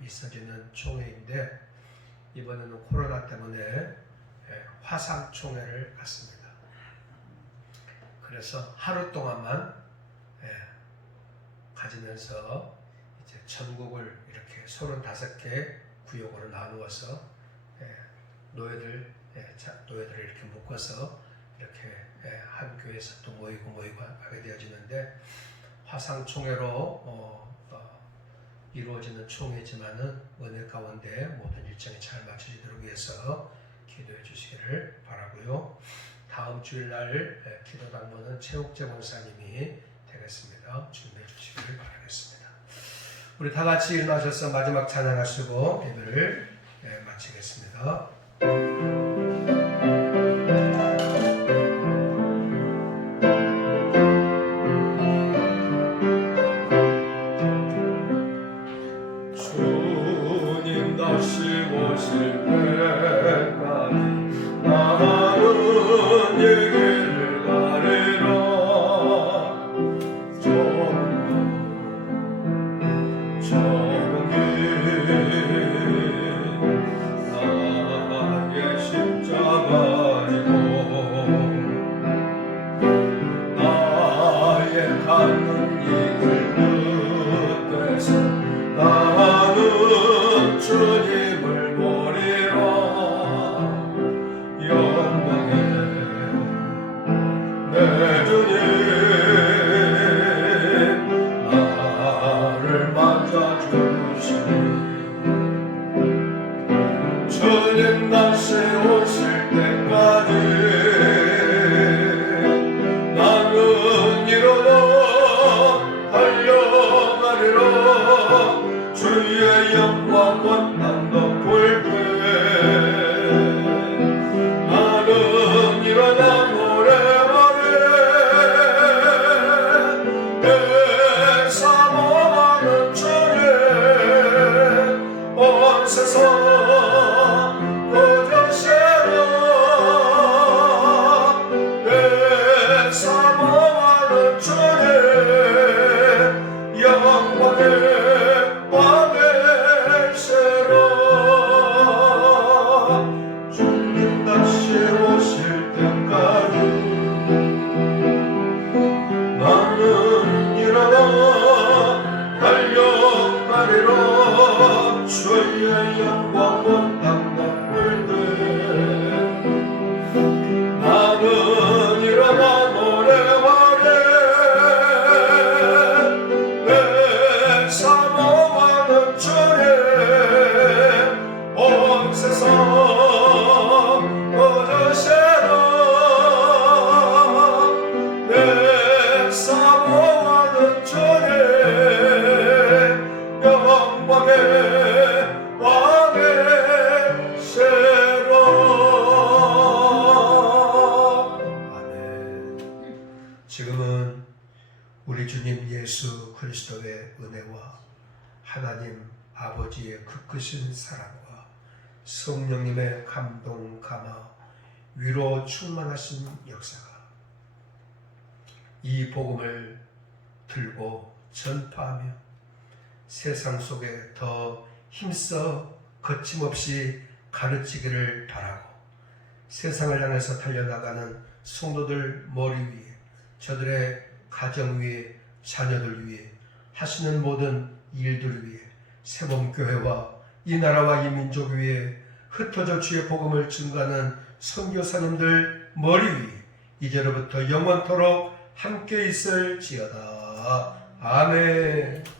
있어지는 총회인데 이번에는 코로나 때문에 화상 총회를 갖습니다. 그래서 하루 동안만 가지면서 이제 전국을 이렇게 35개 구역으로 나누어서 노예들을 이렇게 묶어서 이렇게 한 교회에서 또 모이고 하게 되어지는데 화상 총회로 이루어지는 총회지만은 은혜 가운데 모든 일정이 잘 맞춰지도록 위해서 기도해 주시기를 바라고요. 다음 주일날 기도 당번은 최옥재 권사님이 되겠습니다. 준비해 주시기를 바라겠습니다. 우리 다 같이 일어나셔서 마지막 찬양하시고 예배를 마치겠습니다. 주님 다시 오실 때까지 나는 얘기를 가리라. 좁은 길 나의 십자가 지고 나의 가는 이 끝에서 나는 주님을 보리라. 영광의 내 주님 나를 맞아주시니 주님 다시 오실 때까지 나는 일어나 달려가리라. 주의 영광 원한 덮을 때 나는 일어나 노래하네. 내 사모하는 주님 온 세상 거저세라. 내 사모하는 주님 영광의 주님 다시 오실 때까지 나는 일어나 달려가리라. 주의 영광 원한 덮을 때 나는 일어나 노래하네. 내 사모하는 주님 온 세상 거저세라. 내 사모하는 주님 영광의 왕의 세라. 아멘. 지금은 우리 주님 예수 그리스도의 은혜와 하나님 아버지의 그 크신 사랑과 성령님의 감동 감화 위로 충만하신 역사가 이 복음을 들고 전파하며 세상 속에 더 힘써 거침없이 가르치기를 바라고 세상을 향해서 달려나가는 성도들 머리 위에 저들의 가정 위에 자녀들 위에 하시는 모든 일들 위에 세범교회와 이 나라와 이 민족 위에 흩어져 주의 복음을 증거하는 선교사님들 머리 위에 이제로부터 영원토록 함께 있을지어다. 아멘.